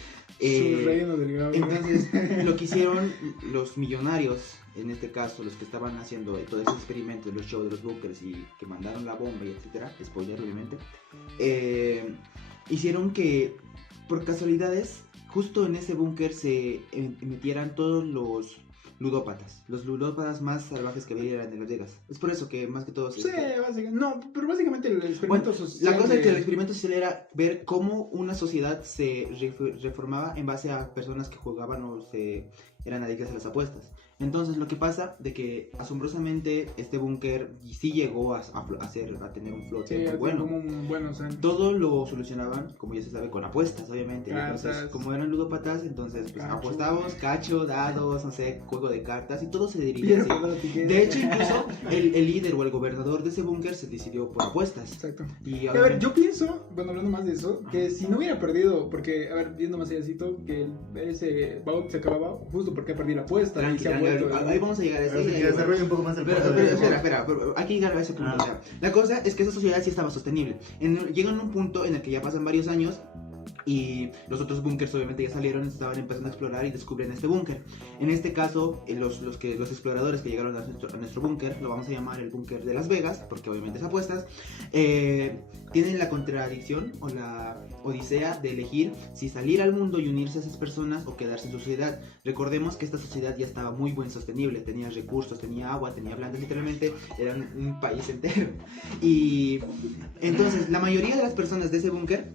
entonces, lo que hicieron los millonarios, en este caso, los que estaban haciendo todo ese experimento, los shows de los bunkers y que mandaron la bomba y etcétera, spoiler obviamente, hicieron que, por casualidades, justo en ese búnker se emitieran todos los ludópatas más salvajes que había en Las Vegas. Es por eso que más que todo... Sí, pero básicamente el experimento social... La cosa es que el experimento social era ver cómo una sociedad se reformaba en base a personas que jugaban o eran adictas a las apuestas. Entonces lo que pasa de que asombrosamente este búnker sí llegó a tener un flote bueno. O sea, todo lo solucionaban, como ya se sabe, con apuestas, obviamente. Entonces, como eran ludópatas, entonces pues, apostábamos, cacho, dados, no sé, juego de cartas y todo se dirigía así. De hecho, incluso el líder o el gobernador de ese búnker se decidió por apuestas. Exacto. Y a ver, yo pienso, bueno, hablando más de eso, que si no hubiera perdido, porque, a ver, viendo más allácito, que ese bout se acababa justo porque perdí la apuesta. Ahí vamos a llegar a eso. Desarrolla un poco más el espera, hay que llegar a ese punto. O sea, la cosa es que esa sociedad sí estaba sostenible. Llegan a un punto en el que ya pasan varios años y los otros búnkers obviamente ya salieron, estaban empezando a explorar y descubren este búnker. En este caso, los exploradores que llegaron a nuestro búnker, lo vamos a llamar el búnker de Las Vegas, porque obviamente es apuestas, tienen la contradicción o la odisea de elegir si salir al mundo y unirse a esas personas o quedarse en su sociedad. Recordemos que esta sociedad ya estaba muy buen sostenible, tenía recursos, tenía agua, tenía plantas, literalmente eran un país entero. Y entonces la mayoría de las personas de ese búnker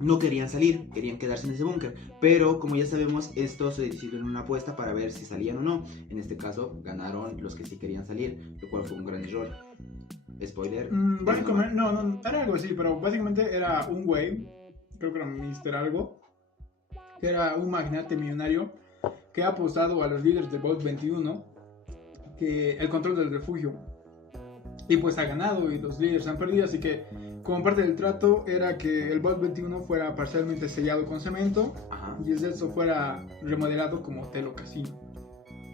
no querían salir, querían quedarse en ese búnker. Pero como ya sabemos, esto se decidió en una apuesta para ver si salían o no. En este caso, ganaron los que sí querían salir, lo cual fue un gran error. Spoiler. Básicamente, no, era algo así, pero básicamente era un güey, creo que era Mr. Algo, que era un magnate millonario que ha apostado a los líderes de Vault 21 que el control del refugio. Y pues ha ganado y los líderes han perdido, así que como parte del trato era que el Vault 21 fuera parcialmente sellado con cemento. Ajá. Y desde eso fuera remodelado como hotel o casino.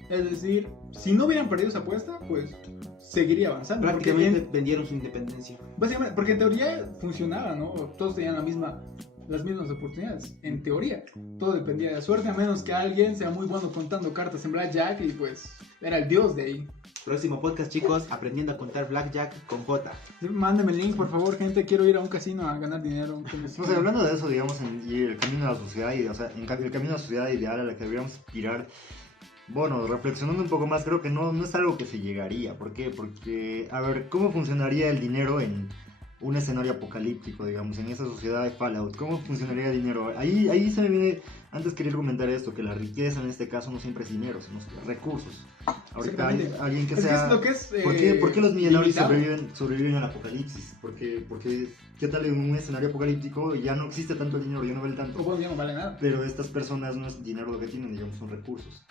Es decir, si no hubieran perdido esa apuesta, pues seguiría avanzando. Prácticamente vendieron su independencia. Básicamente, porque en teoría funcionaba, ¿no? Todos tenían las mismas oportunidades. En teoría, todo dependía de la suerte, a menos que alguien sea muy bueno contando cartas en Blackjack y pues era el dios de ahí. Próximo podcast, chicos, aprendiendo a contar Blackjack con J. Mándenme el link, por favor, gente. Quiero ir a un casino a ganar dinero. O sea, hablando de eso, digamos, y el camino a la sociedad, o sea, el camino a la sociedad ideal a la que deberíamos aspirar. Bueno, reflexionando un poco más, creo que no es algo que se llegaría. ¿Por qué? Porque, a ver, ¿cómo funcionaría el dinero en un escenario apocalíptico, digamos, en esa sociedad de Fallout? ¿Cómo funcionaría el dinero? Ahí se me viene, antes quería comentar esto, que la riqueza en este caso no siempre es dinero, sino recursos. Ahorita hay alguien que sea... ¿Por qué los millonarios sobreviven al apocalipsis? Porque ¿qué tal en un escenario apocalíptico? Ya no existe tanto el dinero, ya no vale tanto. O ya no vale nada. Pero estas personas no es dinero lo que tienen, digamos, son recursos.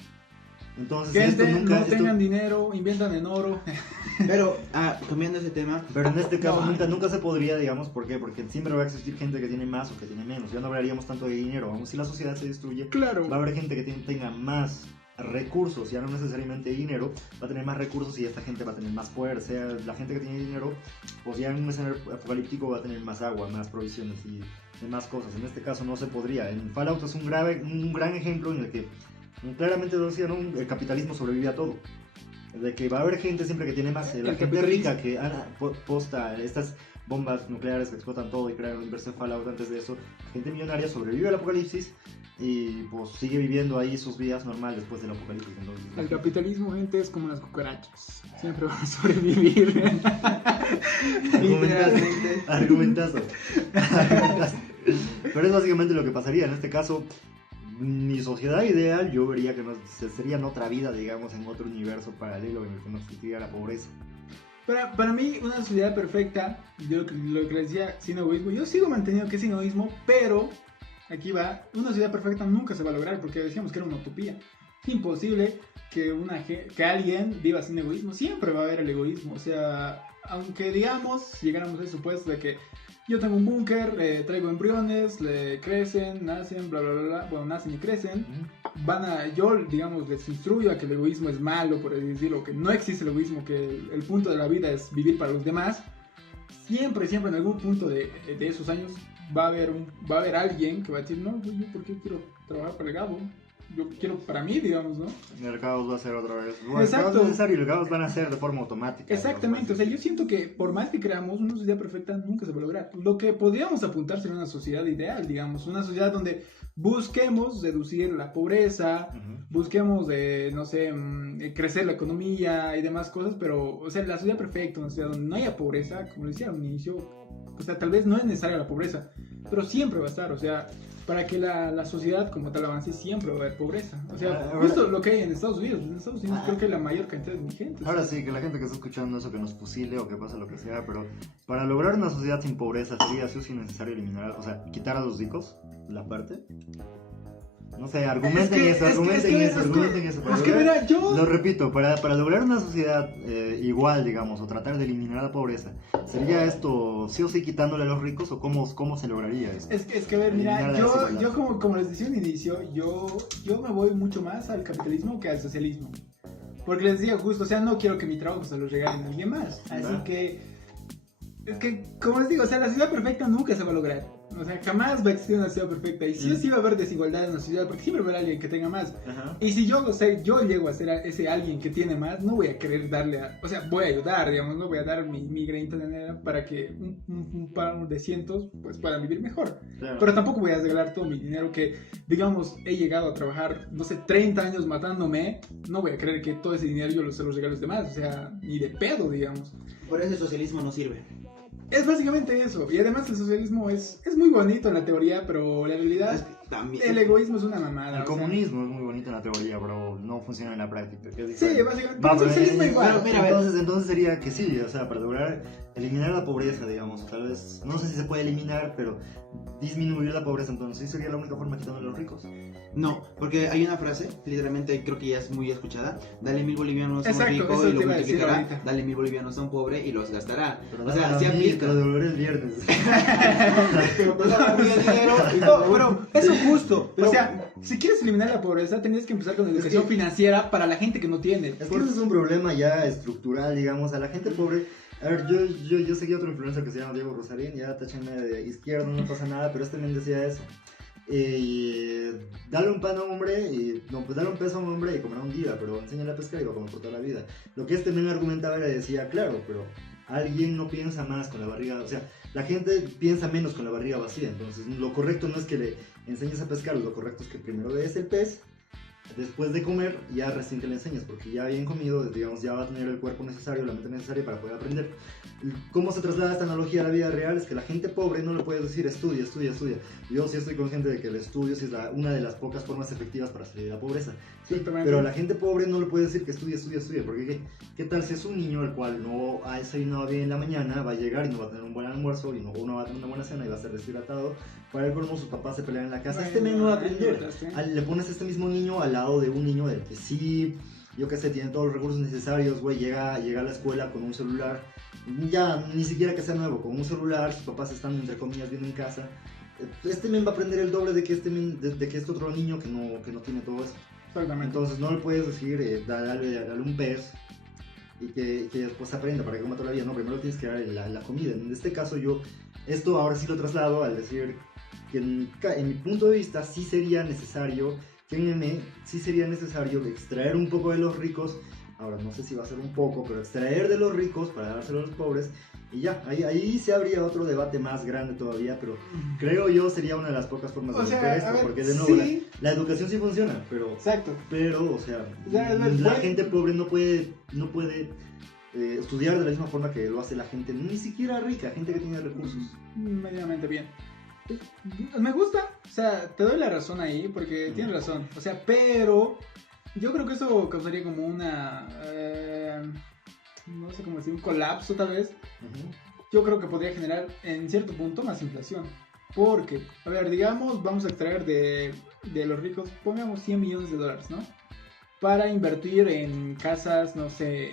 Entonces, gente, no tengan dinero, inventan en oro. Pero, cambiando ese tema. Pero en este caso nunca se podría, digamos, ¿por qué? Porque siempre va a existir gente que tiene más o que tiene menos. Ya no hablaríamos tanto de dinero. Aún si la sociedad se destruye, claro, va a haber gente que tenga más recursos, ya no necesariamente dinero, va a tener más recursos y esta gente va a tener más poder. O sea, la gente que tiene dinero, pues ya en un escenario apocalíptico va a tener más agua, más provisiones y demás cosas. En este caso no se podría. En Fallout es un gran ejemplo en el que claramente lo decía, ¿no? El capitalismo sobrevive a todo. De que va a haber gente siempre que tiene más. La gente rica que posta estas bombas nucleares que explotan todo y crean el universo de Fallout antes de eso. La gente millonaria sobrevive al apocalipsis y pues sigue viviendo ahí sus vidas normales después del apocalipsis. Entonces, el capitalismo, gente, es como las cucarachas. Siempre van a sobrevivir. Argumentazo. Pero es básicamente lo que pasaría. En este caso, mi sociedad ideal, yo vería que sería en otra vida, digamos, en otro universo paralelo en el que no existiría la pobreza. Para mí, una sociedad perfecta, yo lo que les decía, sin egoísmo, yo sigo manteniendo que es sin egoísmo, pero aquí va, una sociedad perfecta nunca se va a lograr porque decíamos que era una utopía. Es imposible que alguien viva sin egoísmo, siempre va a haber el egoísmo. O sea, aunque digamos, llegáramos a ese supuesto de que yo tengo un búnker, traigo embriones, le crecen, nacen, bla, bla, bla, bla. Bueno, nacen y crecen. Yo, digamos, les instruyo a que el egoísmo es malo, por así decirlo, que no existe el egoísmo, que el punto de la vida es vivir para los demás. Siempre en algún punto de esos años va a haber alguien que va a decir, no, yo ¿por qué quiero trabajar para el Gabo? Yo quiero para mí, digamos, ¿no? El caos va a ser otra vez. Bueno, exacto. El caos es necesario y el caos van a ser de forma automática. Exactamente, o sea, yo siento que por más que creamos una sociedad perfecta, nunca se va a lograr. Lo que podríamos apuntar sería una sociedad ideal, digamos, una sociedad donde busquemos reducir la pobreza, busquemos, no sé, crecer la economía y demás cosas, pero, o sea, la sociedad perfecta, una sociedad donde no haya pobreza, como decía al inicio, o sea, tal vez no es necesaria la pobreza, pero siempre va a estar, o sea, para que la sociedad como tal avance siempre va a haber pobreza. O sea, justo lo que hay en Estados Unidos. En Estados Unidos creo que hay la mayor cantidad de gente. Ahora sí, que la gente que está escuchando eso que nos fusile o que pase lo que sea, pero para lograr una sociedad sin pobreza sería sí o sí necesario eliminar, o sea, quitar a los ricos, la parte. No sé, argumenten eso. Es que mira, yo... Lo repito, para lograr una sociedad igual, digamos, o tratar de eliminar la pobreza, ¿sería esto sí o sí quitándole a los ricos o cómo se lograría esto? Es que a ver, mira, yo como les decía al inicio, yo me voy mucho más al capitalismo que al socialismo. Porque les decía justo, o sea, no quiero que mi trabajo se lo regalen a alguien más. Así que... Es que, como les digo, o sea, la sociedad perfecta nunca se va a lograr. O sea, jamás va a existir una sociedad perfecta. Y sí o sí va a haber desigualdad en la sociedad, porque siempre va a haber alguien que tenga más. Y si yo llego a ser ese alguien que tiene más, no voy a querer darle o sea, voy a ayudar, digamos, no voy a dar mi granito de arena para que un par de cientos pues puedan vivir mejor. Claro. Pero tampoco voy a regalar todo mi dinero que, digamos, he llegado a trabajar, no sé, 30 años matándome. No voy a creer que todo ese dinero yo se los regalo a los demás. O sea, ni de pedo, digamos. Por eso el socialismo no sirve. Es básicamente eso. Y además el socialismo es muy bonito en la teoría, pero la realidad, Es que también. el egoísmo es una mamada. El o sea. comunismo es muy bonito en la teoría, pero no funciona en la práctica. ¿Qué es Sí, diferente? básicamente. Va, Pero el pero, socialismo igual. pero mira, entonces sería que sí, o sea, para lograr eliminar la pobreza, digamos, tal vez, no sé si se puede eliminar, pero disminuir la pobreza, entonces sí sería la única forma quitando a los ricos. No, porque hay una frase, literalmente creo que ya es muy escuchada: dale 1000 bolivianos a un Exacto, rico eso y te lo iba a decir multiplicará, ahorita. dale 1000 bolivianos a un pobre y los gastará. Pero O sea, a sí mí, aplica. te lo devolveré el viernes. Pero pues no había dinero y todo, pero eso es justo. Pero, O sea, si quieres eliminar la pobreza, tendrías que empezar con educación que- financiera para la gente que no tiene. Es que ese es un problema ya estructural, digamos, a la gente pobre. A ver, yo seguí otro influencer que se llama Diego Rosarín, ya táchenme de izquierda, no pasa nada, pero este men decía eso. Dale un pan a un hombre, no, pues dale un peso a un hombre y comerá un día, pero enséñale a pescar y va a comer por toda la vida. Lo que este men argumentaba era, decía, claro, pero alguien no piensa más con la barriga, o sea, la gente piensa menos con la barriga vacía, entonces lo correcto no es que le enseñes a pescar, lo correcto es que primero le des el pez, después de comer ya recién que le enseñas, porque ya bien comido, digamos, ya va a tener el cuerpo necesario, la mente necesaria para poder aprender. ¿Cómo se traslada esta analogía a la vida real? Es que la gente pobre no le puedes decir estudia, estudia, estudia. Yo sí estoy consciente de que el estudio sí es una de las pocas formas efectivas para salir de la pobreza. Sí, Exactamente. pero a la gente pobre no le puedes decir que estudie, estudia, estudia, porque ¿qué tal si es un niño el cual no ha desayunado bien en la mañana, va a llegar y no va a tener un buen almuerzo, y no va a tener una buena cena y va a estar deshidratado? Para el colmo sus papás se pelean en la casa. Este men no va a aprender. Le pones a este mismo niño al lado de un niño del que sí, yo qué sé, tiene todos los recursos necesarios, güey, llega a la escuela con un celular, ya ni siquiera que sea nuevo, con un celular, sus papás están entre comillas bien en casa. Este men va a aprender el doble de que este otro niño que no tiene todo eso. Exactamente. Entonces no le puedes decir, dale un pez y que después aprenda para que coma toda la vida. No, primero tienes que darle la comida. En este caso esto ahora sí lo traslado al decir que en mi punto de vista sí sería necesario, sí sería necesario extraer un poco de los ricos. Ahora no sé si va a ser un poco, pero extraer de los ricos para dárselo a los pobres. Y ya, ahí se habría otro debate más grande todavía, pero creo yo sería una de las pocas formas de hacer esto, porque de nuevo sí. la educación sí funciona, pero Exacto. o sea, Ya, la gente pobre no puede estudiar de la misma forma que lo hace la gente, ni siquiera rica, gente que tiene recursos. Medianamente bien. Me gusta, o sea, te doy la razón ahí, porque tienes razón. O sea, pero yo creo que eso causaría como una... no sé cómo decir, un colapso tal vez. Yo creo que podría generar en cierto punto más inflación. Porque, a ver, digamos, vamos a extraer de los ricos, pongamos $100 millones, ¿no? Para invertir en casas, no sé,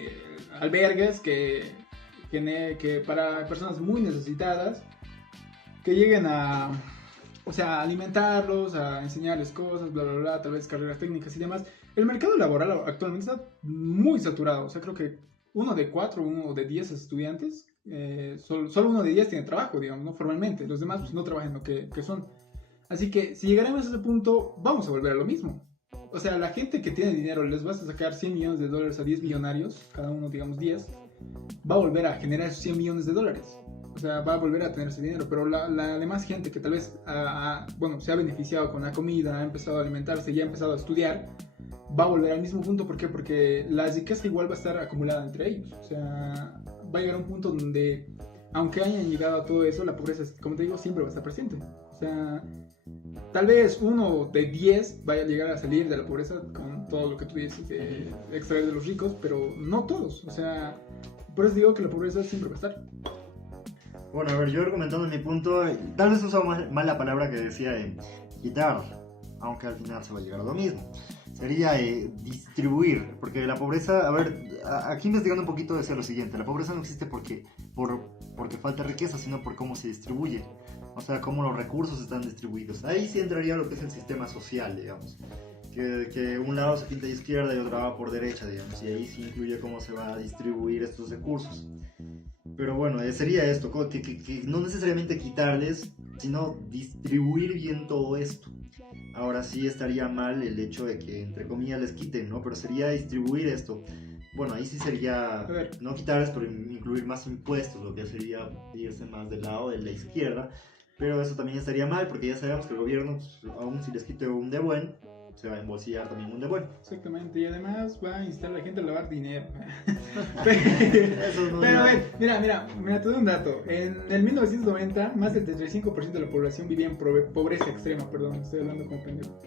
albergues que para personas muy necesitadas, que lleguen a, o sea, alimentarlos, a enseñarles cosas, bla, bla, bla, tal vez carreras técnicas y demás. El mercado laboral actualmente está muy saturado. O sea, creo que uno de 10 estudiantes, solo uno de 10 tiene trabajo, digamos, ¿no? Formalmente. Los demás pues, no trabajan lo que son. Así que si llegaremos a ese punto, vamos a volver a lo mismo. O sea, la gente que tiene dinero, les vas a sacar $100 millones a 10 millonarios, cada uno, digamos, 10, va a volver a generar esos $100 millones. O sea, va a volver a tener ese dinero, pero la demás gente que tal vez se ha beneficiado con la comida, ha empezado a alimentarse y ha empezado a estudiar, va a volver al mismo punto. ¿Por qué? Porque la riqueza igual va a estar acumulada entre ellos. O sea, va a llegar a un punto donde, aunque hayan llegado a todo eso, la pobreza, como te digo, siempre va a estar presente. O sea, tal vez uno de 10 vaya a llegar a salir de la pobreza con todo lo que tú dices de extraer de los ricos, pero no todos. O sea, por eso digo que la pobreza siempre va a estar. Bueno, a ver, yo argumentando mi punto, tal vez uso mal la palabra que decía quitar, aunque al final se va a llegar a lo mismo. Sería distribuir, porque la pobreza, a ver, aquí investigando un poquito decía lo siguiente: la pobreza no existe porque falta riqueza, sino por cómo se distribuye, o sea, cómo los recursos están distribuidos. Ahí sí entraría lo que es el sistema social, digamos, que un lado se pinta de izquierda y otro va por derecha, digamos, y ahí sí incluye cómo se va a distribuir estos recursos. Pero bueno, sería esto, que no necesariamente quitarles, sino distribuir bien todo esto. Ahora sí estaría mal el hecho de que, entre comillas, les quiten, ¿no? Pero sería distribuir esto. Bueno, ahí sí sería no quitarles, pero incluir más impuestos, lo que sería irse más del lado de la izquierda. Pero eso también estaría mal, porque ya sabemos que el gobierno, pues, aún si les quite un de buen, se va a embolsillar también un de bueno. Exactamente, y además va a instar a la gente a lavar dinero. Eso no Pero a es- ver, mira, te doy un dato. En el 1990, más del 35% de la población vivía en pobreza extrema, perdón, estoy hablando como pendejo.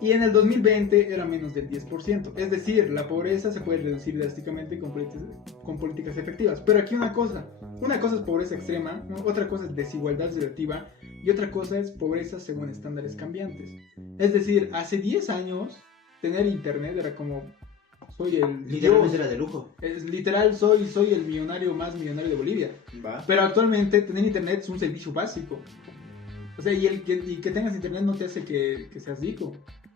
Y en el 2020 era menos del 10%. Es decir, la pobreza se puede reducir drásticamente con políticas efectivas. Pero aquí una cosa es pobreza extrema, otra cosa es desigualdad relativa y otra cosa es pobreza según estándares cambiantes. Es decir, hace 10 años tener internet era como soy el Literalmente dios. era de lujo. Es literal, soy el millonario más millonario de Bolivia. Va. Pero actualmente tener internet es un servicio básico. O sea, y que tengas internet no te hace que seas rico.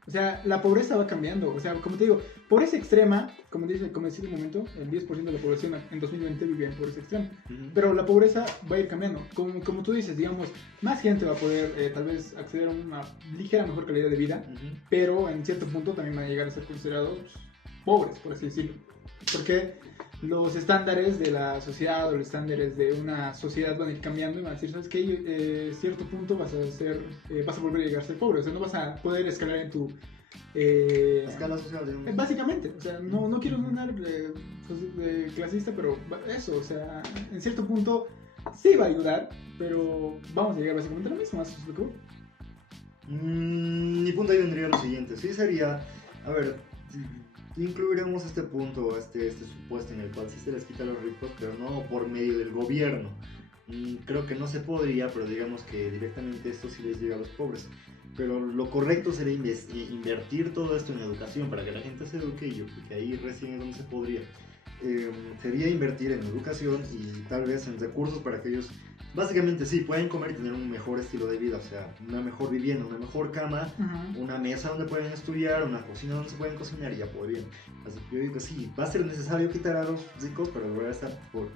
O sea, la pobreza va cambiando. O sea, como te digo, pobreza extrema, como decía un momento, el 10% de la población en 2020 vivía en pobreza extrema. Pero la pobreza va a ir cambiando. Como tú dices, digamos, más gente va a poder tal vez acceder a una ligera mejor calidad de vida, pero en cierto punto también van a llegar a ser considerados pobres, por así decirlo. Porque los estándares de la sociedad o los estándares de una sociedad van a ir cambiando y van a decir, ¿sabes qué? Cierto punto vas a volver a llegar a ser pobre. O sea, no vas a poder escalar en tu... Escala social, digamos. Básicamente, o sea, no quiero sonar clasista, pero eso, o sea, en cierto punto sí va a ayudar, pero vamos a llegar básicamente a lo mismo, eso es lo que voy. Mi punto ahí vendría lo siguiente. Sí sería, a ver, incluiremos este punto, este supuesto en el cual sí se les quita a los ricos, pero no por medio del gobierno. Creo que no se podría, pero digamos que directamente esto sí les llega a los pobres. Pero lo correcto sería invertir todo esto en educación para que la gente se eduque, y yo creo que ahí recién es donde se podría. Sería invertir en educación y tal vez en recursos para que ellos, básicamente sí, puedan comer y tener un mejor estilo de vida, o sea, una mejor vivienda, una mejor cama, una mesa donde pueden estudiar, una cocina donde se pueden cocinar y ya podrían. Así que yo digo que sí, va a ser necesario quitar a los ricos para lograr por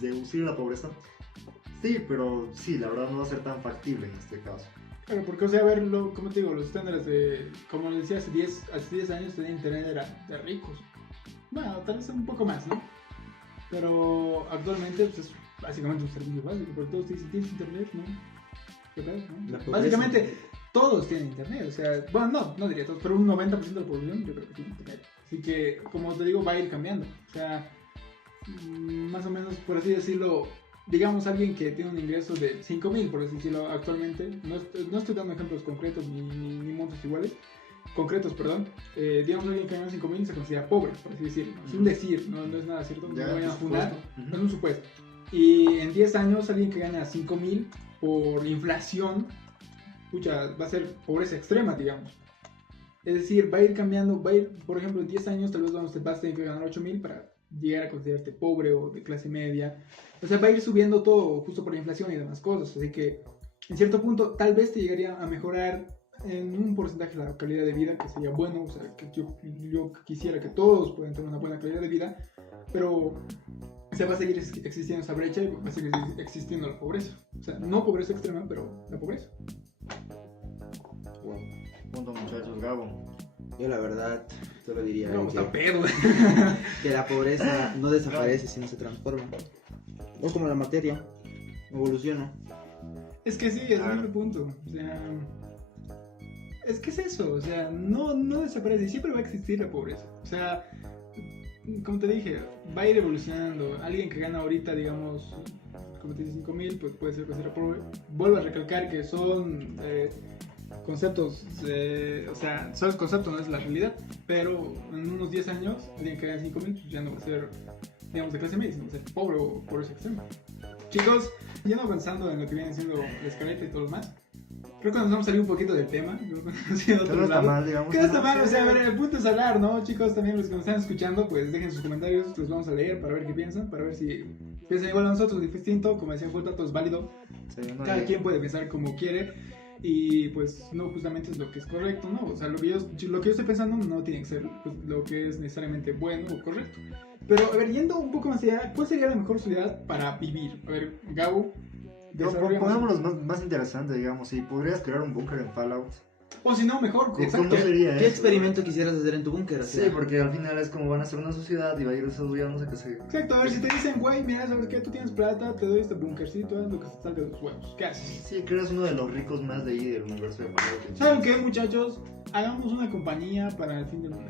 reducir la pobreza. Sí, pero sí, la verdad no va a ser tan factible en este caso. Claro, porque, o sea, a ver, como te digo, los estándares de, como les decía, hace 10 años tener internet era de ricos. Bueno, tal vez un poco más, ¿no? Pero actualmente pues, es básicamente un servicio básico, porque todos te dicen, ¿tienes internet? ¿No? ¿Qué tal? ¿No? La pobreza. Básicamente, todos tienen internet, o sea, bueno, no diría todos, pero un 90% de la población yo creo que tiene internet. Así que, como te digo, va a ir cambiando. O sea, más o menos, por así decirlo, digamos alguien que tiene un ingreso de 5,000, por así decirlo, actualmente, no estoy dando ejemplos concretos ni montos iguales, concretos, perdón, digamos alguien que gana 5,000 se considera pobre, por así decirlo. Es un decir, no es nada cierto, no Ya, me vayan a por fundar, supuesto. es un supuesto. Y en 10 años alguien que gana 5,000 por inflación, pucha, va a ser pobreza extrema, digamos. Es decir, va a ir cambiando, por ejemplo, en 10 años tal vez vas a tener que ganar 8,000 para llegar a considerarte pobre o de clase media. O sea, va a ir subiendo todo justo por la inflación y demás cosas. Así que, en cierto punto, tal vez te llegaría a mejorar en un porcentaje la calidad de vida, que sería bueno. O sea, que yo quisiera que todos puedan tener una buena calidad de vida, pero o sea, va a seguir existiendo esa brecha y va a seguir existiendo la pobreza. O sea, no pobreza extrema, pero la pobreza. Wow. Punto, muchachos. Gabo. Yo la verdad solo diría Vamos a que, pedo. que la pobreza no desaparece sino se transforma. O como la materia, evoluciona. Es que sí, es el punto. O sea, es que es eso. O sea, no desaparece y siempre va a existir la pobreza. O sea, como te dije, va a ir evolucionando. Alguien que gana ahorita, digamos, como te dice, 5,000, pues puede ser considerado pobre. Vuelvo a recalcar que son conceptos, o sea, solo es concepto, no es la realidad. Pero en unos 10 años, alguien que gana 5,000, pues ya no va a ser, digamos, de clase media, sino va a ser pobre o pobreza extrema. Chicos, ya no avanzando en lo que viene siendo la escaleta y todo lo demás, creo que nos vamos a salir un poquito del tema. Que no está mal, digamos. ¿Qué está mal? O sea, a ver, el punto es hablar, ¿no? Chicos, también los que nos están escuchando, pues dejen sus comentarios, los vamos a leer para ver qué piensan, para ver si piensan igual a nosotros, distinto, como decían, fue tanto es válido. Sí, no, Cada quien puede pensar como quiere y pues no justamente es lo que es correcto, ¿no? O sea, lo que yo estoy pensando no tiene que ser pues, lo que es necesariamente bueno o correcto. Pero, a ver, yendo un poco más allá, ¿cuál sería la mejor ciudad para vivir? A ver, Gabo, Pongámoslo más interesante, digamos. Si podrías crear un búnker en Fallout. O si no, mejor. ¿Cómo Exacto. sería ¿Qué eso? experimento quisieras hacer en tu búnker? O sea, Sí, porque al final es como van a ser una sociedad y va a ir desarrollando, no sé qué sé. Exacto, a ver, si te dicen, güey, mira, ¿sabes qué? Tú tienes plata, te doy este bunkercito, haz lo que se salga de los huevos. ¿Qué haces? Sí, que eres uno de los ricos más de ahí del universo de Pandora. ¿Saben qué, muchachos? Hagamos una compañía para el fin del mundo.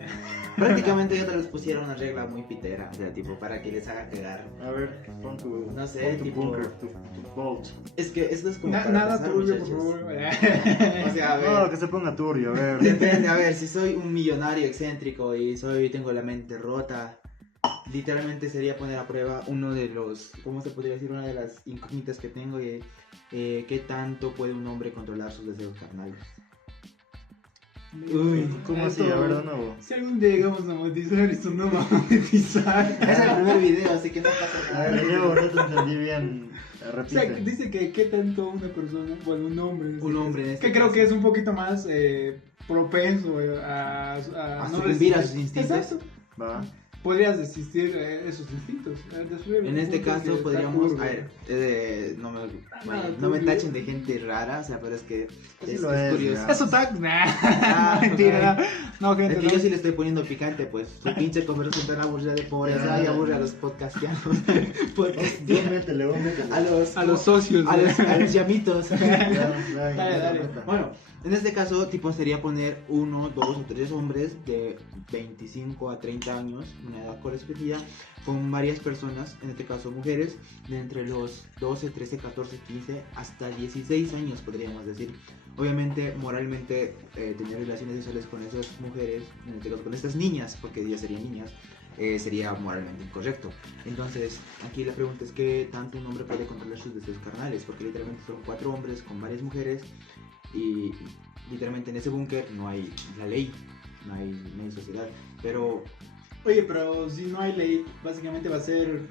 prácticamente ya te les pusieron una regla muy pitera, o sea, tipo, para que les haga cagar. A ver, pon tu, No sé, pon tu tipo- bunker, tu vault. Es que esto es como para Nada empezar, turbio, por muchachos. favor. O sea, a ver. No, que se ponga turbio, a ver. Depende, a ver, si soy un millonario excéntrico y tengo la mente rota, literalmente sería poner a prueba uno de los, ¿cómo se podría decir? Una de las incógnitas que tengo y qué tanto puede un hombre controlar sus deseos carnales. Uy, ¿Cómo así? A ver, de nuevo. Si algún día llegamos a monetizar, esto no va a monetizar. Es el primer video, así que no pasa A nada. ver, Diego, no te entendí bien. O sea, Repite. dice que qué tanto una persona, bueno, un hombre. Un hombre en este que creo caso. que es un poquito más propenso A no sucumbir a resistir. sus instintos. Exacto. Va. Podrías desistir esos instintos. En este caso podríamos, a ver, no me turbio. tachen de gente rara, o sea, pero es que Sí es lo es, curioso. ya. Eso está. Ah, Mentira. ok. No, gente. Es que no. yo sí le estoy poniendo picante, pues. Tu pinche conversación tan aburrida de pobreza y aburre a los podcastianos. Vos métele, vos métele. A los socios. a los llamitos. Dale. Bueno, en este caso, tipo, sería poner 1, 2 o 3 hombres de 25 a 30 años, una edad correspondida, con varias personas, en este caso mujeres, de entre los 12, 13, 14, 15 hasta 16 años, podríamos decir. Obviamente, moralmente, tener relaciones sexuales con esas mujeres, en este caso con estas niñas, porque ellas serían niñas, sería moralmente incorrecto. Entonces, aquí la pregunta es qué tanto un hombre puede controlar sus deseos carnales, porque literalmente son 4 hombres con varias mujeres y literalmente en ese búnker no hay la ley, no hay sociedad, pero Oye, pero si no hay ley, básicamente va a ser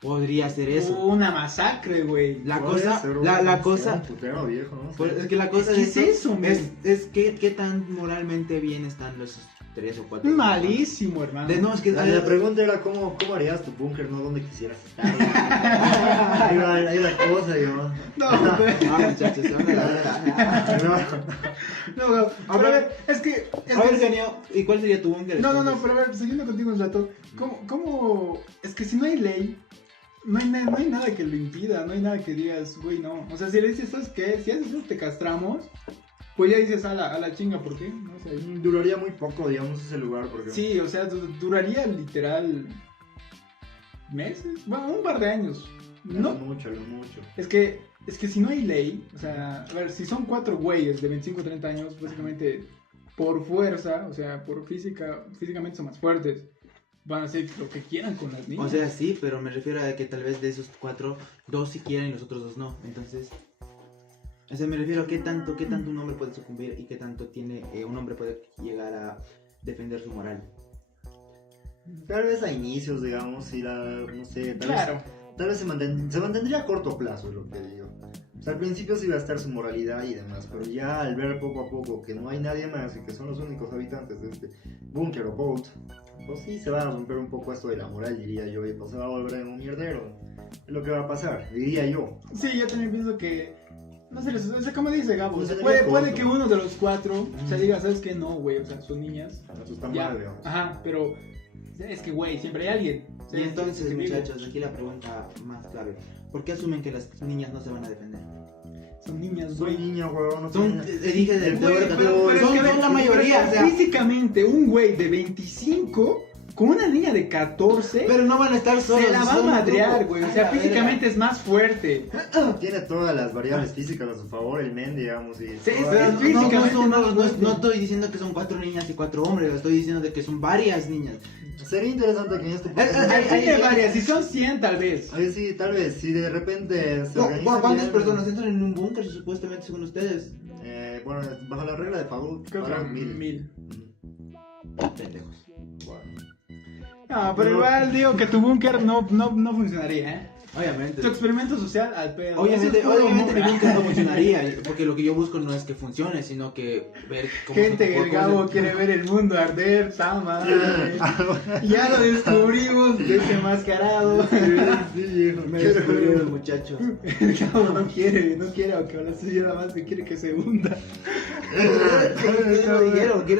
podría ser eso. una masacre, güey. La Puede cosa, ser la un cosa, putero viejo, ¿no? pues, es que la cosa ¿Qué de es esto eso, man? es qué tan moralmente bien están los 3 o 4. Malísimo, hermano. No, es que La pregunta era cómo harías tu búnker, no dónde quisieras estar. Ahí la cosa, yo. No, güey. No, muchachos, se van a la verga. No, güey. Pero a ver, es que. A ver, genio, ¿y cuál sería tu búnker? No, entonces? pero a ver, siguiendo contigo un rato. ¿Cómo? Es que si no hay ley, no hay nada que lo impida, no hay nada que digas, güey, no. O sea, si le dices, ¿sabes qué? Si haces eso, te castramos, pues ya dices a la chinga, ¿por qué? No sé. Duraría muy poco, digamos, ese lugar. Porque... Sí, o sea, duraría literal meses, bueno, un par de años. No No, mucho, lo mucho. es que si no hay ley, o sea, a ver, si son 4 güeyes de 25 o 30 años, básicamente por fuerza, o sea, por físicamente son más fuertes, van a hacer lo que quieran con las niñas. O sea, sí, pero me refiero a que tal vez de esos 4, 2 sí quieren y los otros 2 no. Entonces, o sea, me refiero a qué tanto un hombre puede sucumbir y qué tanto un hombre puede llegar a defender su moral. Tal vez a inicios, digamos, no sé, Claro. Tal vez se mantendría a corto plazo, es lo que digo. O sea, al principio sí va a estar su moralidad y demás, pero ya al ver poco a poco que no hay nadie más y que son los únicos habitantes de este búnker o vault, pues sí se va a romper un poco esto de la moral, diría yo, y pues se va a volver en un mierdero. Es lo que va a pasar, diría yo. Sí, yo también pienso que. No sé, o sea, como dice Gabo, o sea, No puede corto. que uno de los 4 o sea, diga, ¿sabes qué? No, güey, o sea, son niñas. Eso está Ya. mal, digamos. Ajá, pero es que, güey, siempre hay alguien. O sea, Y entonces, es que digo, muchachos, aquí la pregunta más clave. ¿Por qué asumen que las niñas no se van a defender? son niñas, Soy güey. niño, huevón, no Son, soy- dije del Güey, teórico, pero es son que la mayoría, o sea, físicamente, un güey de 25 con una niña de 14 pero no van a estar solos. se la va a son un madrear, grupo. güey. O A sea, la físicamente es más fuerte. Tiene todas las variables físicas a su favor, el men, digamos. Y Sí, todas- Pero no, físicamente no más fuerte. estoy diciendo que son 4 niñas y 4 hombres, estoy diciendo de que son varias niñas. Sería interesante que en este Tiene varias, si son 100 tal vez. Oye, sí, tal vez, si de repente se organiza ¿Cuántas bien, personas entran en un búnker supuestamente según ustedes? Bueno, bajo la regla de Faul, Creo que pagan 1000. 1000. Pendejos. Bueno. No, pero igual digo que tu búnker no funcionaría, ¿eh? Obviamente. Tu experimento social al pedo. Obviamente, Eso es puro obviamente mi amor. búnker no funcionaría, porque lo que yo busco no es que funcione, sino que ver cómo Gente, el Gabo quiere ver el mundo arder, ¡ta madre! Ya lo descubrimos, desenmascarado. Sí, hijo. me descubrieron, muchachos. El Gabo no quiere que la sociedad más que quiere que se hunda. Ustedes dijeron, ¿qué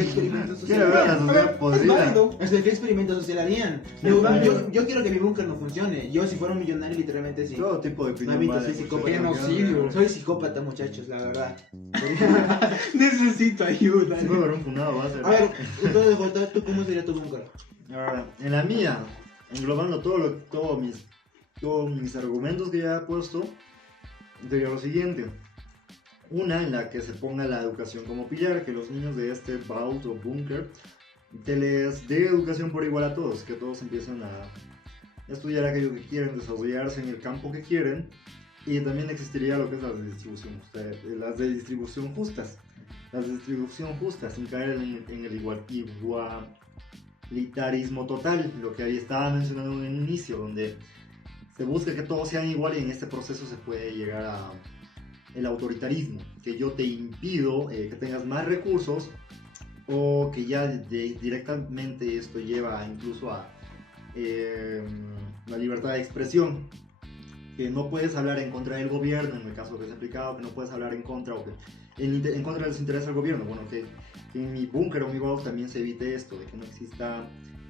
experimento Quiere ver a la social harían? sociedad Es podrida. válido. O sea, ¿qué experimento social harían? Sí, Yo, válido. yo quiero que mi búnker no funcione. Yo, si fuera un millonario, literalmente sí. Todo tipo de opinión. Mamita, vale, soy psicópata. muchachos. Genocidio. Soy psicópata, muchachos, la verdad. Necesito ayuda. Si puedo ver un funado, va a ser. A ver, entonces, Jota, ¿tú cómo sería tu búnker? Ahora, en la mía, englobando todos mis argumentos que ya he puesto, diría lo siguiente. Una en la que se ponga la educación como pilar, que los niños de este vault o búnker te les dé educación por igual a todos, que todos empiecen a estudiar aquello que quieren, desarrollarse en el campo que quieren, y también existiría lo que es las de distribución justas. Las de distribución justas, sin caer en el igualitarismo total, lo que ahí estaba mencionando en el inicio, donde se busca que todos sean iguales y en este proceso se puede llegar a el autoritarismo, que yo te impido que tengas más recursos, o que ya directamente esto lleva incluso a la libertad de expresión, que no puedes hablar en contra del gobierno en el caso que es aplicado, que no puedes hablar en contra o que en contra de los intereses del gobierno. Bueno, que en mi búnker o mi vault también se evite esto, de que no exista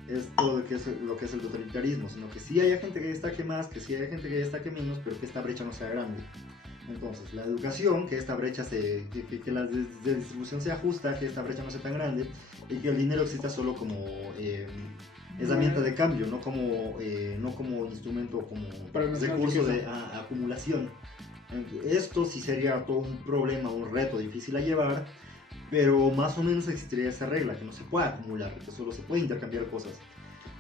esto de que es lo que es el totalitarismo, sino que sí haya gente que destaque más, que sí haya gente que destaque menos, pero que esta brecha no sea grande. Entonces, la educación, que esta brecha que la de distribución sea justa, que esta brecha no sea tan grande, y que el dinero exista solo como herramienta de cambio, no como instrumento, como Para almacenar recurso de riqueza. acumulación. Esto sí sería todo un problema, un reto difícil a llevar, pero más o menos existiría esa regla, que no se puede acumular, que solo se puede intercambiar cosas.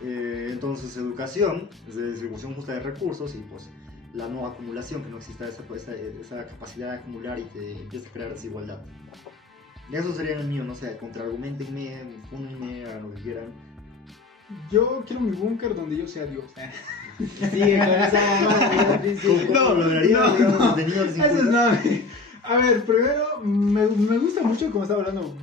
Entonces, educación, de distribución justa de recursos, y pues la no acumulación, que no exista esa capacidad de acumular y que empiece a crear desigualdad. Y eso sería el mío, no sé, contraargumentenme, fúnenme, hagan lo que quieran. Yo quiero mi búnker donde yo sea Dios. Sigue con esa mamada al principio. ¿Cómo lograría, no, digamos, no. de niños sin Eso es culpa? nada. A ver, primero, me gusta mucho como estaba hablando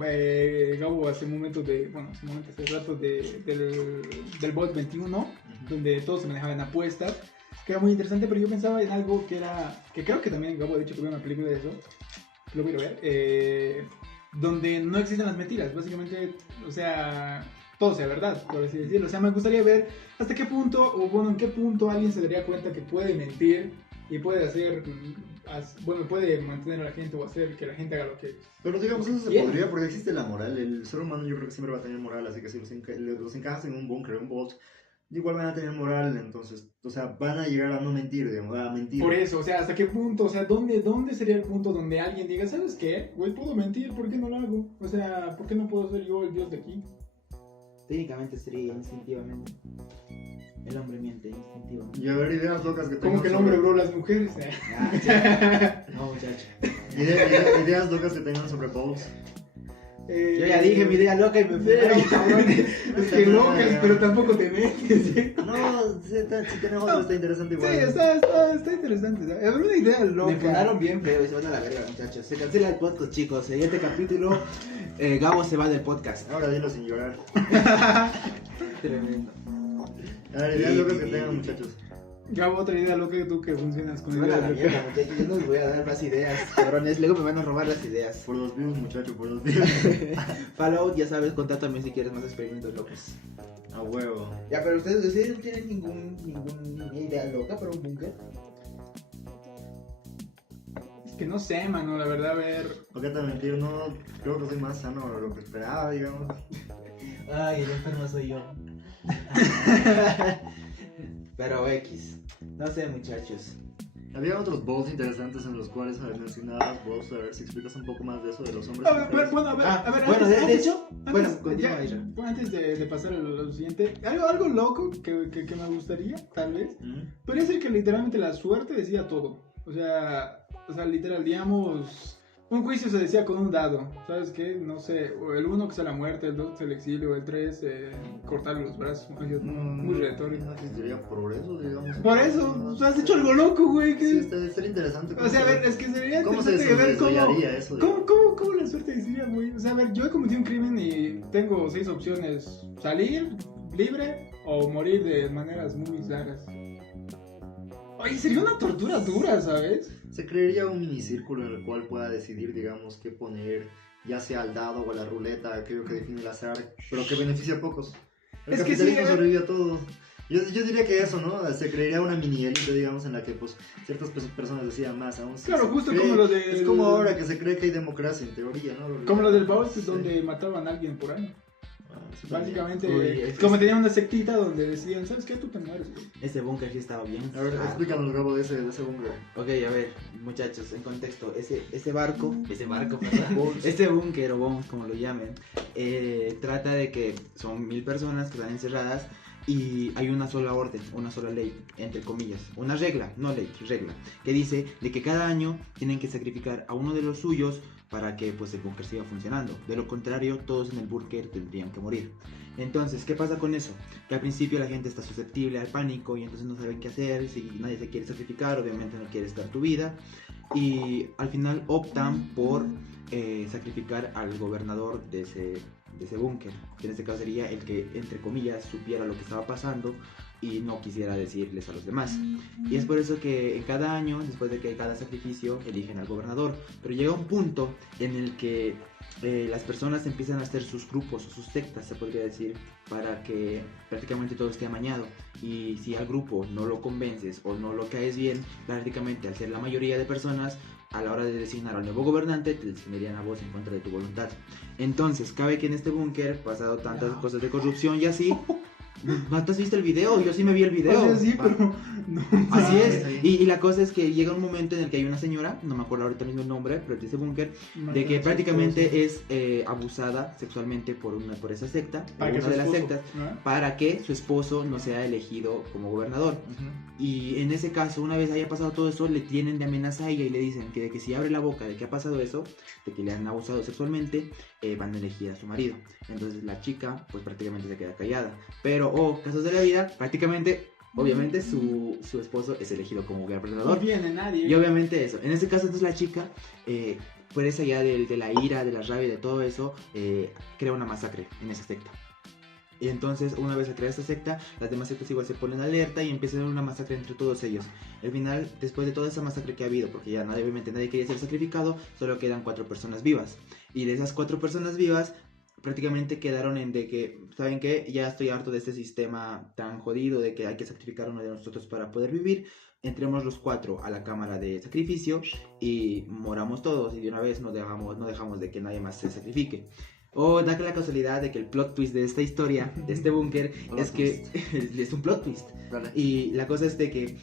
Gabo hace un momento hace rato del Vault 21, donde todo se manejaba en apuestas, que era muy interesante, pero yo pensaba en algo que creo que también Gabo ha dicho que ve una película de eso, lo voy a ver, donde no existen las mentiras, básicamente, o sea, todo sea verdad, por así decirlo. O sea, me gustaría ver hasta qué punto, o bueno, en qué punto alguien se daría cuenta que puede mentir y puede puede mantener a la gente o hacer que la gente haga lo que... Pero digamos, eso se Bien. podría porque existe la moral. El ser humano yo creo que siempre va a tener moral, así que si los encajas en un búnker, en un vault, igual van a tener moral, entonces, o sea, van a llegar a no mentir, digamos, a mentir. Por eso, o sea, hasta qué punto, o sea, ¿dónde sería el punto donde alguien diga, ¿sabes qué? Güey, puedo mentir, ¿por qué no lo hago? O sea, ¿por qué no puedo ser yo el dios de aquí? Técnicamente sería instintivamente. El hombre miente instintivamente. Y a ver, ideas locas que Como tengan que el sobre- hombre, bro, las mujeres. Ah, sí. No, muchacho. Ideas locas que tengan sobre vaults. Yo ya dije mi idea loca y me fueron, cabrones. Es que locas, pero tampoco te metes, ¿eh? No, si tenemos otro, está interesante Sí, igual. está interesante. ¿No? Es una idea loca. Me funaron bien feo y se van a la verga, muchachos. Se cancela el podcast, chicos. Siguiente capítulo, Gabo se va del podcast. Ahora dilo sin llorar. Tremendo. A ver, ideas locas que tengan, muchachos. Gabo, otra idea loca que tú que funcionas con Se van a la ideas mierda, locas. muchachos. Yo no les voy a dar más ideas, cabrones. Luego me van a robar las ideas. Por los views, muchachos, por los views. Fallout, ya sabes, contáctame si quieres más experimentos locos. A huevo. Ya, pero ustedes no tienen ninguna idea loca para un búnker. Es que no sé, mano, la verdad, a ver. ¿Por qué te mentir? No, creo que soy más sano de lo que esperaba, digamos. Ay, el enfermo soy yo. Pero X. No sé, muchachos. Había otros balls interesantes en los cuales mencionabas vos, a ver si explicas un poco más de eso de los hombres. A ver, bueno, a ver, Ah, a ver. bueno, antes- de hecho, antes- bueno, antes- continúa, ya, Isra. antes de pasar a lo siguiente, algo loco que me gustaría, tal vez, podría ser que literalmente la suerte decida todo. O sea, literal, digamos, Un juicio se decía con un dado, ¿sabes qué? No sé, o el 1 que sea la muerte, el 2 que sea el exilio, el 3 cortarle los brazos, muy retórico. No existiría progreso, digamos. Por eso, o sea, has hecho algo loco, güey. Sí, estaría interesante. O sea, a ver, es que sería ¿Cómo se interesante ver desarrollaría eso? cómo la suerte decidiría, güey. O sea, a ver, yo he cometido un crimen y tengo 6 opciones: salir libre o morir de maneras muy raras. Oye, sería una tortura dura, ¿sabes? Se crearía un minicírculo en el cual pueda decidir, digamos, qué poner, ya sea al dado o a la ruleta, aquello que define el azar, pero que beneficia a pocos. El Es que capitalismo sí, sobrevive a todo. Yo diría que eso, ¿no? Se crearía una mini élite, digamos, en la que pues ciertas personas decían más. Aún si Claro, se justo cree- como lo de... Es como ahora que se cree que hay democracia, en teoría, ¿no? Como lo del Baut, Sí. donde mataban a alguien por año. Sí, Básicamente, Uy, es que como sí. tenían una sectita donde decían, ¿sabes qué? Tú te mueres, güey. Ese búnker sí estaba bien. A ver, explícanos, Gabo, de ese búnker. Ok, a ver, muchachos, en contexto, ese barco, perdón, ese búnker o bombs, como lo llamen, trata de que son 1000 personas que están encerradas y hay una sola orden, una sola ley, entre comillas, una regla, no ley, regla, que dice de que cada año tienen que sacrificar a uno de los suyos para que pues el búnker siga funcionando. De lo contrario, todos en el búnker tendrían que morir. Entonces, ¿qué pasa con eso? Que al principio la gente está susceptible al pánico y entonces no saben qué hacer, si nadie se quiere sacrificar, obviamente no quieres dar tu vida. Y al final optan por sacrificar al gobernador de ese búnker, que en este caso sería el que, entre comillas, supiera lo que estaba pasando y no quisiera decirles a los demás. Y es por eso que en cada año, después de que cada sacrificio, eligen al gobernador. Pero llega un punto en el que las personas empiezan a hacer sus grupos o sus sectas, se podría decir, para que prácticamente todo esté amañado. Y si al grupo no lo convences o no lo caes bien, prácticamente al ser la mayoría de personas, a la hora de designar al nuevo gobernante, te designarían a vos en contra de tu voluntad. Entonces, cabe que en este búnker, pasado tantas cosas de corrupción y así, ¿no te has visto el video? Yo sí me vi el video. O sea, sí, pero... No, Así Ah, es, sí. y la cosa es que llega un momento en el que hay una señora, no me acuerdo ahorita mismo el nombre, pero de ese búnker, de que prácticamente es abusada sexualmente por esa secta, por una de las sectas, para que su esposo no sea elegido como gobernador. Y en ese caso, una vez haya pasado todo eso, le tienen de amenaza a ella y le dicen que de que si abre la boca de que ha pasado eso, de que le han abusado sexualmente, van a elegir a su marido. Entonces la chica pues prácticamente se queda callada. Pero, casos de la vida, prácticamente, obviamente su esposo es elegido como No gobernador. viene nadie. Y obviamente eso. En ese caso entonces la chica, presa ya de la ira, de la rabia y de todo eso, crea una masacre en esa secta. Y entonces, una vez se crea esta secta, las demás sectas igual se ponen alerta y empieza a haber una masacre entre todos ellos. Al final, después de toda esa masacre que ha habido, porque ya obviamente nadie quería ser sacrificado, solo quedan 4 personas vivas. Y de esas 4 personas vivas, prácticamente quedaron en de que, ¿saben qué? Ya estoy harto de este sistema tan jodido de que hay que sacrificar a uno de nosotros para poder vivir. Entremos los 4 a la cámara de sacrificio y moramos todos y de una vez no dejamos de que nadie más se sacrifique. O da que la casualidad de que el plot twist de esta historia, de este búnker, es que es un plot twist. Dale. Y la cosa es de que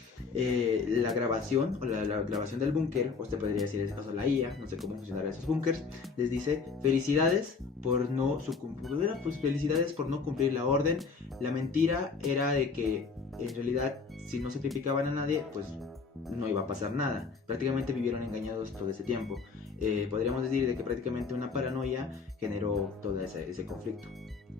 la grabación, o la grabación del búnker, o te podría decir en este caso la IA, no sé cómo funcionará esos búnkers, les dice felicidades por no felicidades por no cumplir la orden. La mentira era de que en realidad si no sacrificaban a nadie, pues no iba a pasar nada. Prácticamente vivieron engañados todo ese tiempo. Podríamos decir de que prácticamente una paranoia generó todo ese conflicto.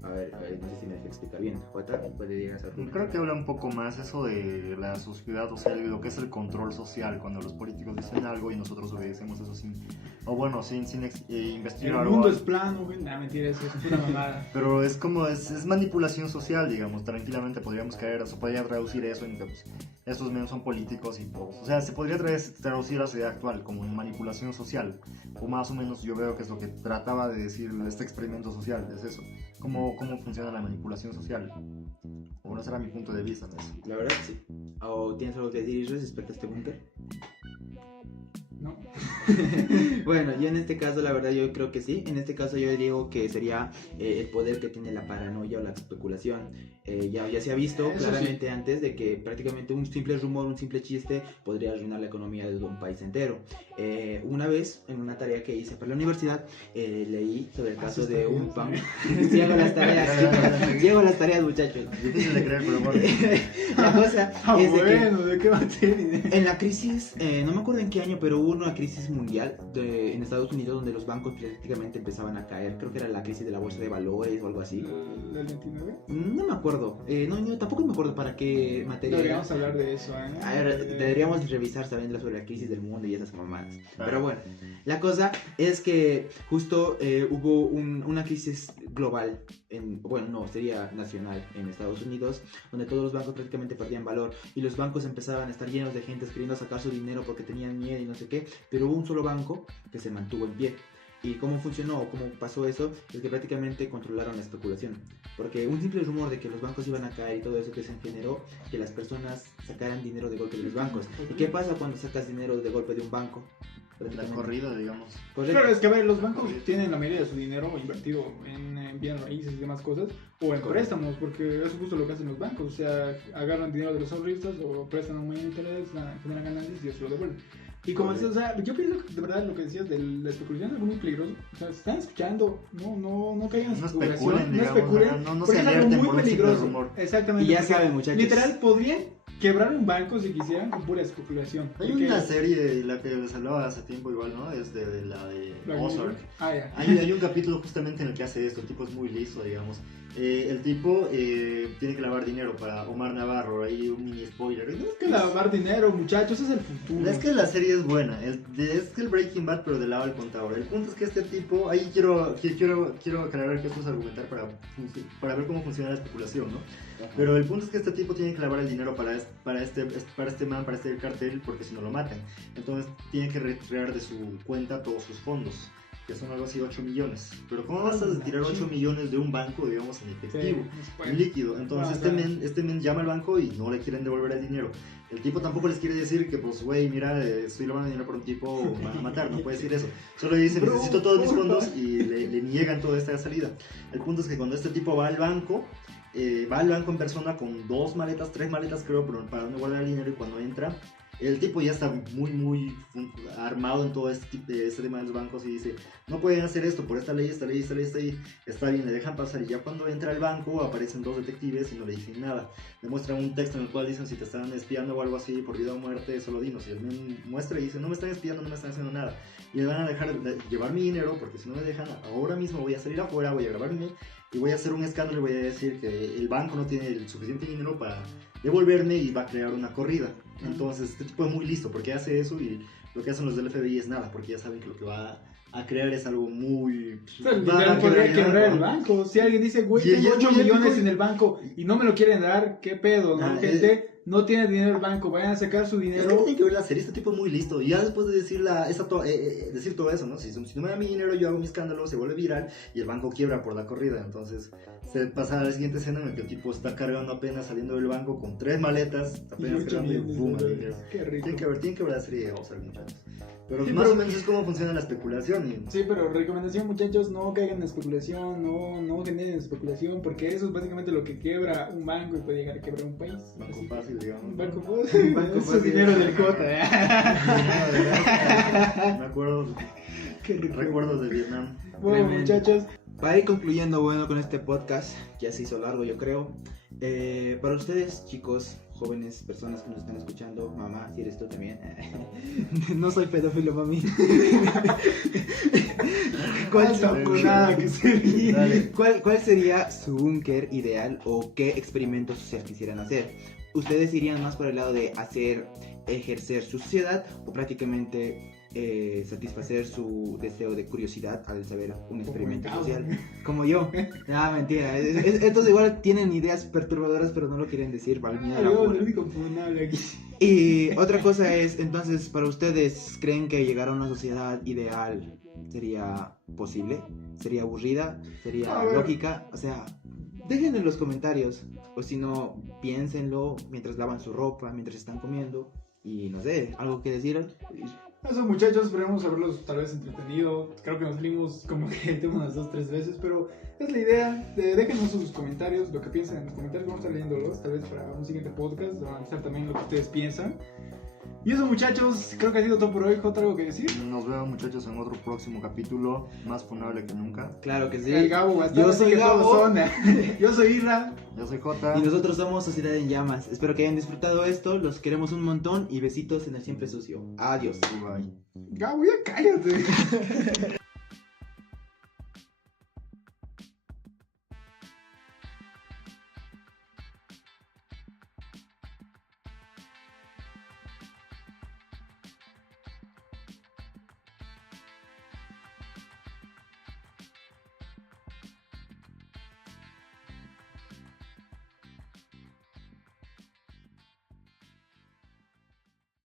A ver, no sé si me dejo explicar bien. Jota, ¿puede llegar a ser? Creo que habla un poco más eso de la sociedad, o sea, lo que es el control social, cuando los políticos dicen algo y nosotros obedecemos eso sin investigar El o mundo algo. es plano, güey. Nah, mentira, eso es una mamada. Pero es como, es manipulación social, digamos, tranquilamente podríamos caer, se podría traducir eso en que pues, estos medios son políticos y pues, o sea, se podría traducir a la sociedad actual como manipulación social, o más o menos yo veo que es lo que trataba de decir este experimento social, es eso, cómo funciona la manipulación social, o bueno, ese era mi punto de vista en eso. La verdad, sí. ¿O tienes algo que decir respecto a este búnker? ¿No? Bueno, yo en este caso, la verdad, yo creo que sí. En este caso, yo digo que sería el poder que tiene la paranoia o la especulación. Ya se ha visto Eso claramente antes de que prácticamente un simple rumor, un simple chiste podría arruinar la economía de un país entero. Una vez, en una tarea que hice para la universidad, leí sobre el caso de un pan. Sí hago las tareas, chicos. Sí hago las tareas, muchachos. Difícil de creer, pero bueno. La cosa es de que ¿de qué materia? en la crisis, no me acuerdo en qué año, pero hubo una crisis mundial en Estados Unidos donde los bancos prácticamente empezaban a caer. Creo que era la crisis de la bolsa de valores o algo así. ¿El 29? No me acuerdo. No, tampoco me acuerdo para qué materia. Deberíamos hablar de eso, ¿eh? A ver, deberíamos revisar también sobre la crisis del mundo y esas mamadas. Ah. Pero bueno, la cosa es que justo hubo una crisis global, bueno, no, sería nacional en Estados Unidos, donde todos los bancos prácticamente perdían valor y los bancos empezaban a estar llenos de gente queriendo sacar su dinero porque tenían miedo y no sé qué, pero hubo un solo banco que se mantuvo en pie. ¿Y cómo funcionó o cómo pasó eso? Es que prácticamente controlaron la especulación. Porque un simple rumor de que los bancos iban a caer y todo eso que se generó que las personas sacaran dinero de golpe de los bancos. ¿Y qué pasa cuando sacas dinero de golpe de un banco? La corrida, digamos. Correcto. Claro, es que a ver, los bancos tienen la mayoría de su dinero invertido en bienes raíces y demás cosas, o en préstamos, porque eso es justo lo que hacen los bancos, o sea, agarran dinero de los ahorristas o prestan a un mayor interés, generan ganancias y eso lo devuelven. Y como decías, o sea, yo pienso que de verdad lo que decías de la especulación es algo muy peligroso. O sea, si están escuchando, no caigan en No especulación, especulen, no digamos, especulen, no se porque es algo alerten muy por un simple peligroso. rumor. Exactamente. Y ya porque saben, muchachos. literal podrían quebrar un banco si quisieran con pura especulación. Hay porque- una serie, la que les hablaba hace tiempo igual, ¿no? Es de la de Black Ozark. Mirror. Ah, ya. Hay un capítulo justamente en el que hace esto, el tipo es muy listo, digamos. El tipo tiene que lavar dinero para Omar Navarro, ahí un mini spoiler. Es que lavar dinero, muchachos, es el futuro. Es que la serie es buena, es que el Breaking Bad, pero del lado del contador. El punto es que este tipo, ahí quiero aclarar que esto es argumentar para ver cómo funciona la especulación, ¿no? Pero el punto es que este tipo tiene que lavar el dinero para este cartel, porque si no lo matan. Entonces tiene que retirar de su cuenta todos sus fondos, que son algo así 8 millones. Pero ¿cómo vas a retirar 8 millones de un banco, digamos, en efectivo, en líquido? Entonces este men llama al banco y no le quieren devolver el dinero. El tipo tampoco les quiere decir que, pues, güey, mira, estoy lavando dinero por un tipo, me van a matar, no puede decir eso. Solo dice, necesito todos mis fondos y le niegan toda esta salida. El punto es que cuando este tipo va al banco en persona con 2 maletas, 3 maletas creo, pero para no guardar el dinero, y cuando entra, el tipo ya está muy armado en todo este tema de los bancos y dice, no pueden hacer esto por esta ley, está bien, le dejan pasar, y ya cuando entra al banco aparecen 2 detectives y no le dicen nada. Le muestran un texto en el cual dicen, si te están espiando o algo así por vida o muerte, solo dinos. Y el men muestra y dice, no me están espiando, no me están haciendo nada. Y me van a dejar llevar mi dinero, porque si no me dejan, ahora mismo voy a salir afuera, voy a grabarme y voy a hacer un escándalo y voy a decir que el banco no tiene el suficiente dinero para devolverme y va a crear una corrida. Entonces este tipo es muy listo porque hace eso, y lo que hacen los del FBI es nada, porque ya saben que lo que va a crear es algo muy... Literal podría quebrar el banco. Si alguien dice, güey, Y tengo es 8 muy millones épico. en el banco y no me lo quieren dar, ¿qué pedo? ¿No? Gente, no tiene dinero el banco, vayan a sacar su Es que dinero. tiene que ver la serie, este tipo es muy listo. Y ya después de decir, decir todo eso, ¿no? Si no me da mi dinero, yo hago mi escándalo, se vuelve viral y el banco quiebra por la corrida. Entonces se pasa a la siguiente escena en la que el tipo está cargando apenas saliendo del banco con 3 maletas, apenas Y 8 cargando y millones boom, de el dólares. dinero. Qué rico. Tienen que ver la serie de Ozark, muchachos. Pero Sí, más pero- o menos es cómo funciona la especulación. Y... Sí, pero recomendación, muchachos, no caigan en especulación, no generen especulación, porque eso es básicamente lo que quiebra un banco y puede llegar a quebrar un país. Banco Así. fácil, digamos. Un banco fácil. Banco Eso es fácil. dinero del Cota. Me acuerdo, Qué rico. recuerdos de Vietnam. Bueno, Tremendo. muchachos, Para ir concluyendo, bueno, con este podcast, ya se hizo largo, yo creo. Para ustedes, chicos, jóvenes, personas que nos están escuchando, mamá, si eres tú también. No soy pedófilo, mami. ¿Cuál, nada que se viene. Dale. ¿Cuál sería su búnker ideal o qué experimentos sociales quisieran hacer? ¿Ustedes irían más por el lado de ejercer su sociedad o prácticamente satisfacer su deseo de curiosidad al saber un experimento Como social? Gabo. Como yo. Ah, mentira. Estos igual tienen ideas perturbadoras, pero no lo quieren decir. Para el miedo a la Yo, pura. el único funable aquí. Y otra cosa es, entonces, para ustedes, ¿creen que llegar a una sociedad ideal sería posible? ¿Sería aburrida? ¿Sería A ver. lógica? O sea, déjenlo en los comentarios. O si no, piénsenlo mientras lavan su ropa, mientras están comiendo. Y no sé, ¿algo que decir? Eso, muchachos, esperemos haberlos tal vez entretenido. Creo que nos salimos como que el tema unas 2-3 veces, pero es la idea. Déjenos sus comentarios, lo que piensan en los comentarios. Vamos a estar leyéndolos, tal vez para un siguiente podcast, analizar también lo que ustedes piensan. Y eso, muchachos, creo que ha sido todo por hoy. Jota, ¿algo que decir? Nos vemos, muchachos, en otro próximo capítulo, más funable que nunca. Claro que sí. El Gabo, bastante. Yo soy que todos Gabo. son. Yo soy Irra. Yo soy Jota. Y nosotros somos Sociedad en Llamas. Espero que hayan disfrutado esto. Los queremos un montón y besitos en el siempre sucio. Adiós. Bye. Gabo, ya cállate.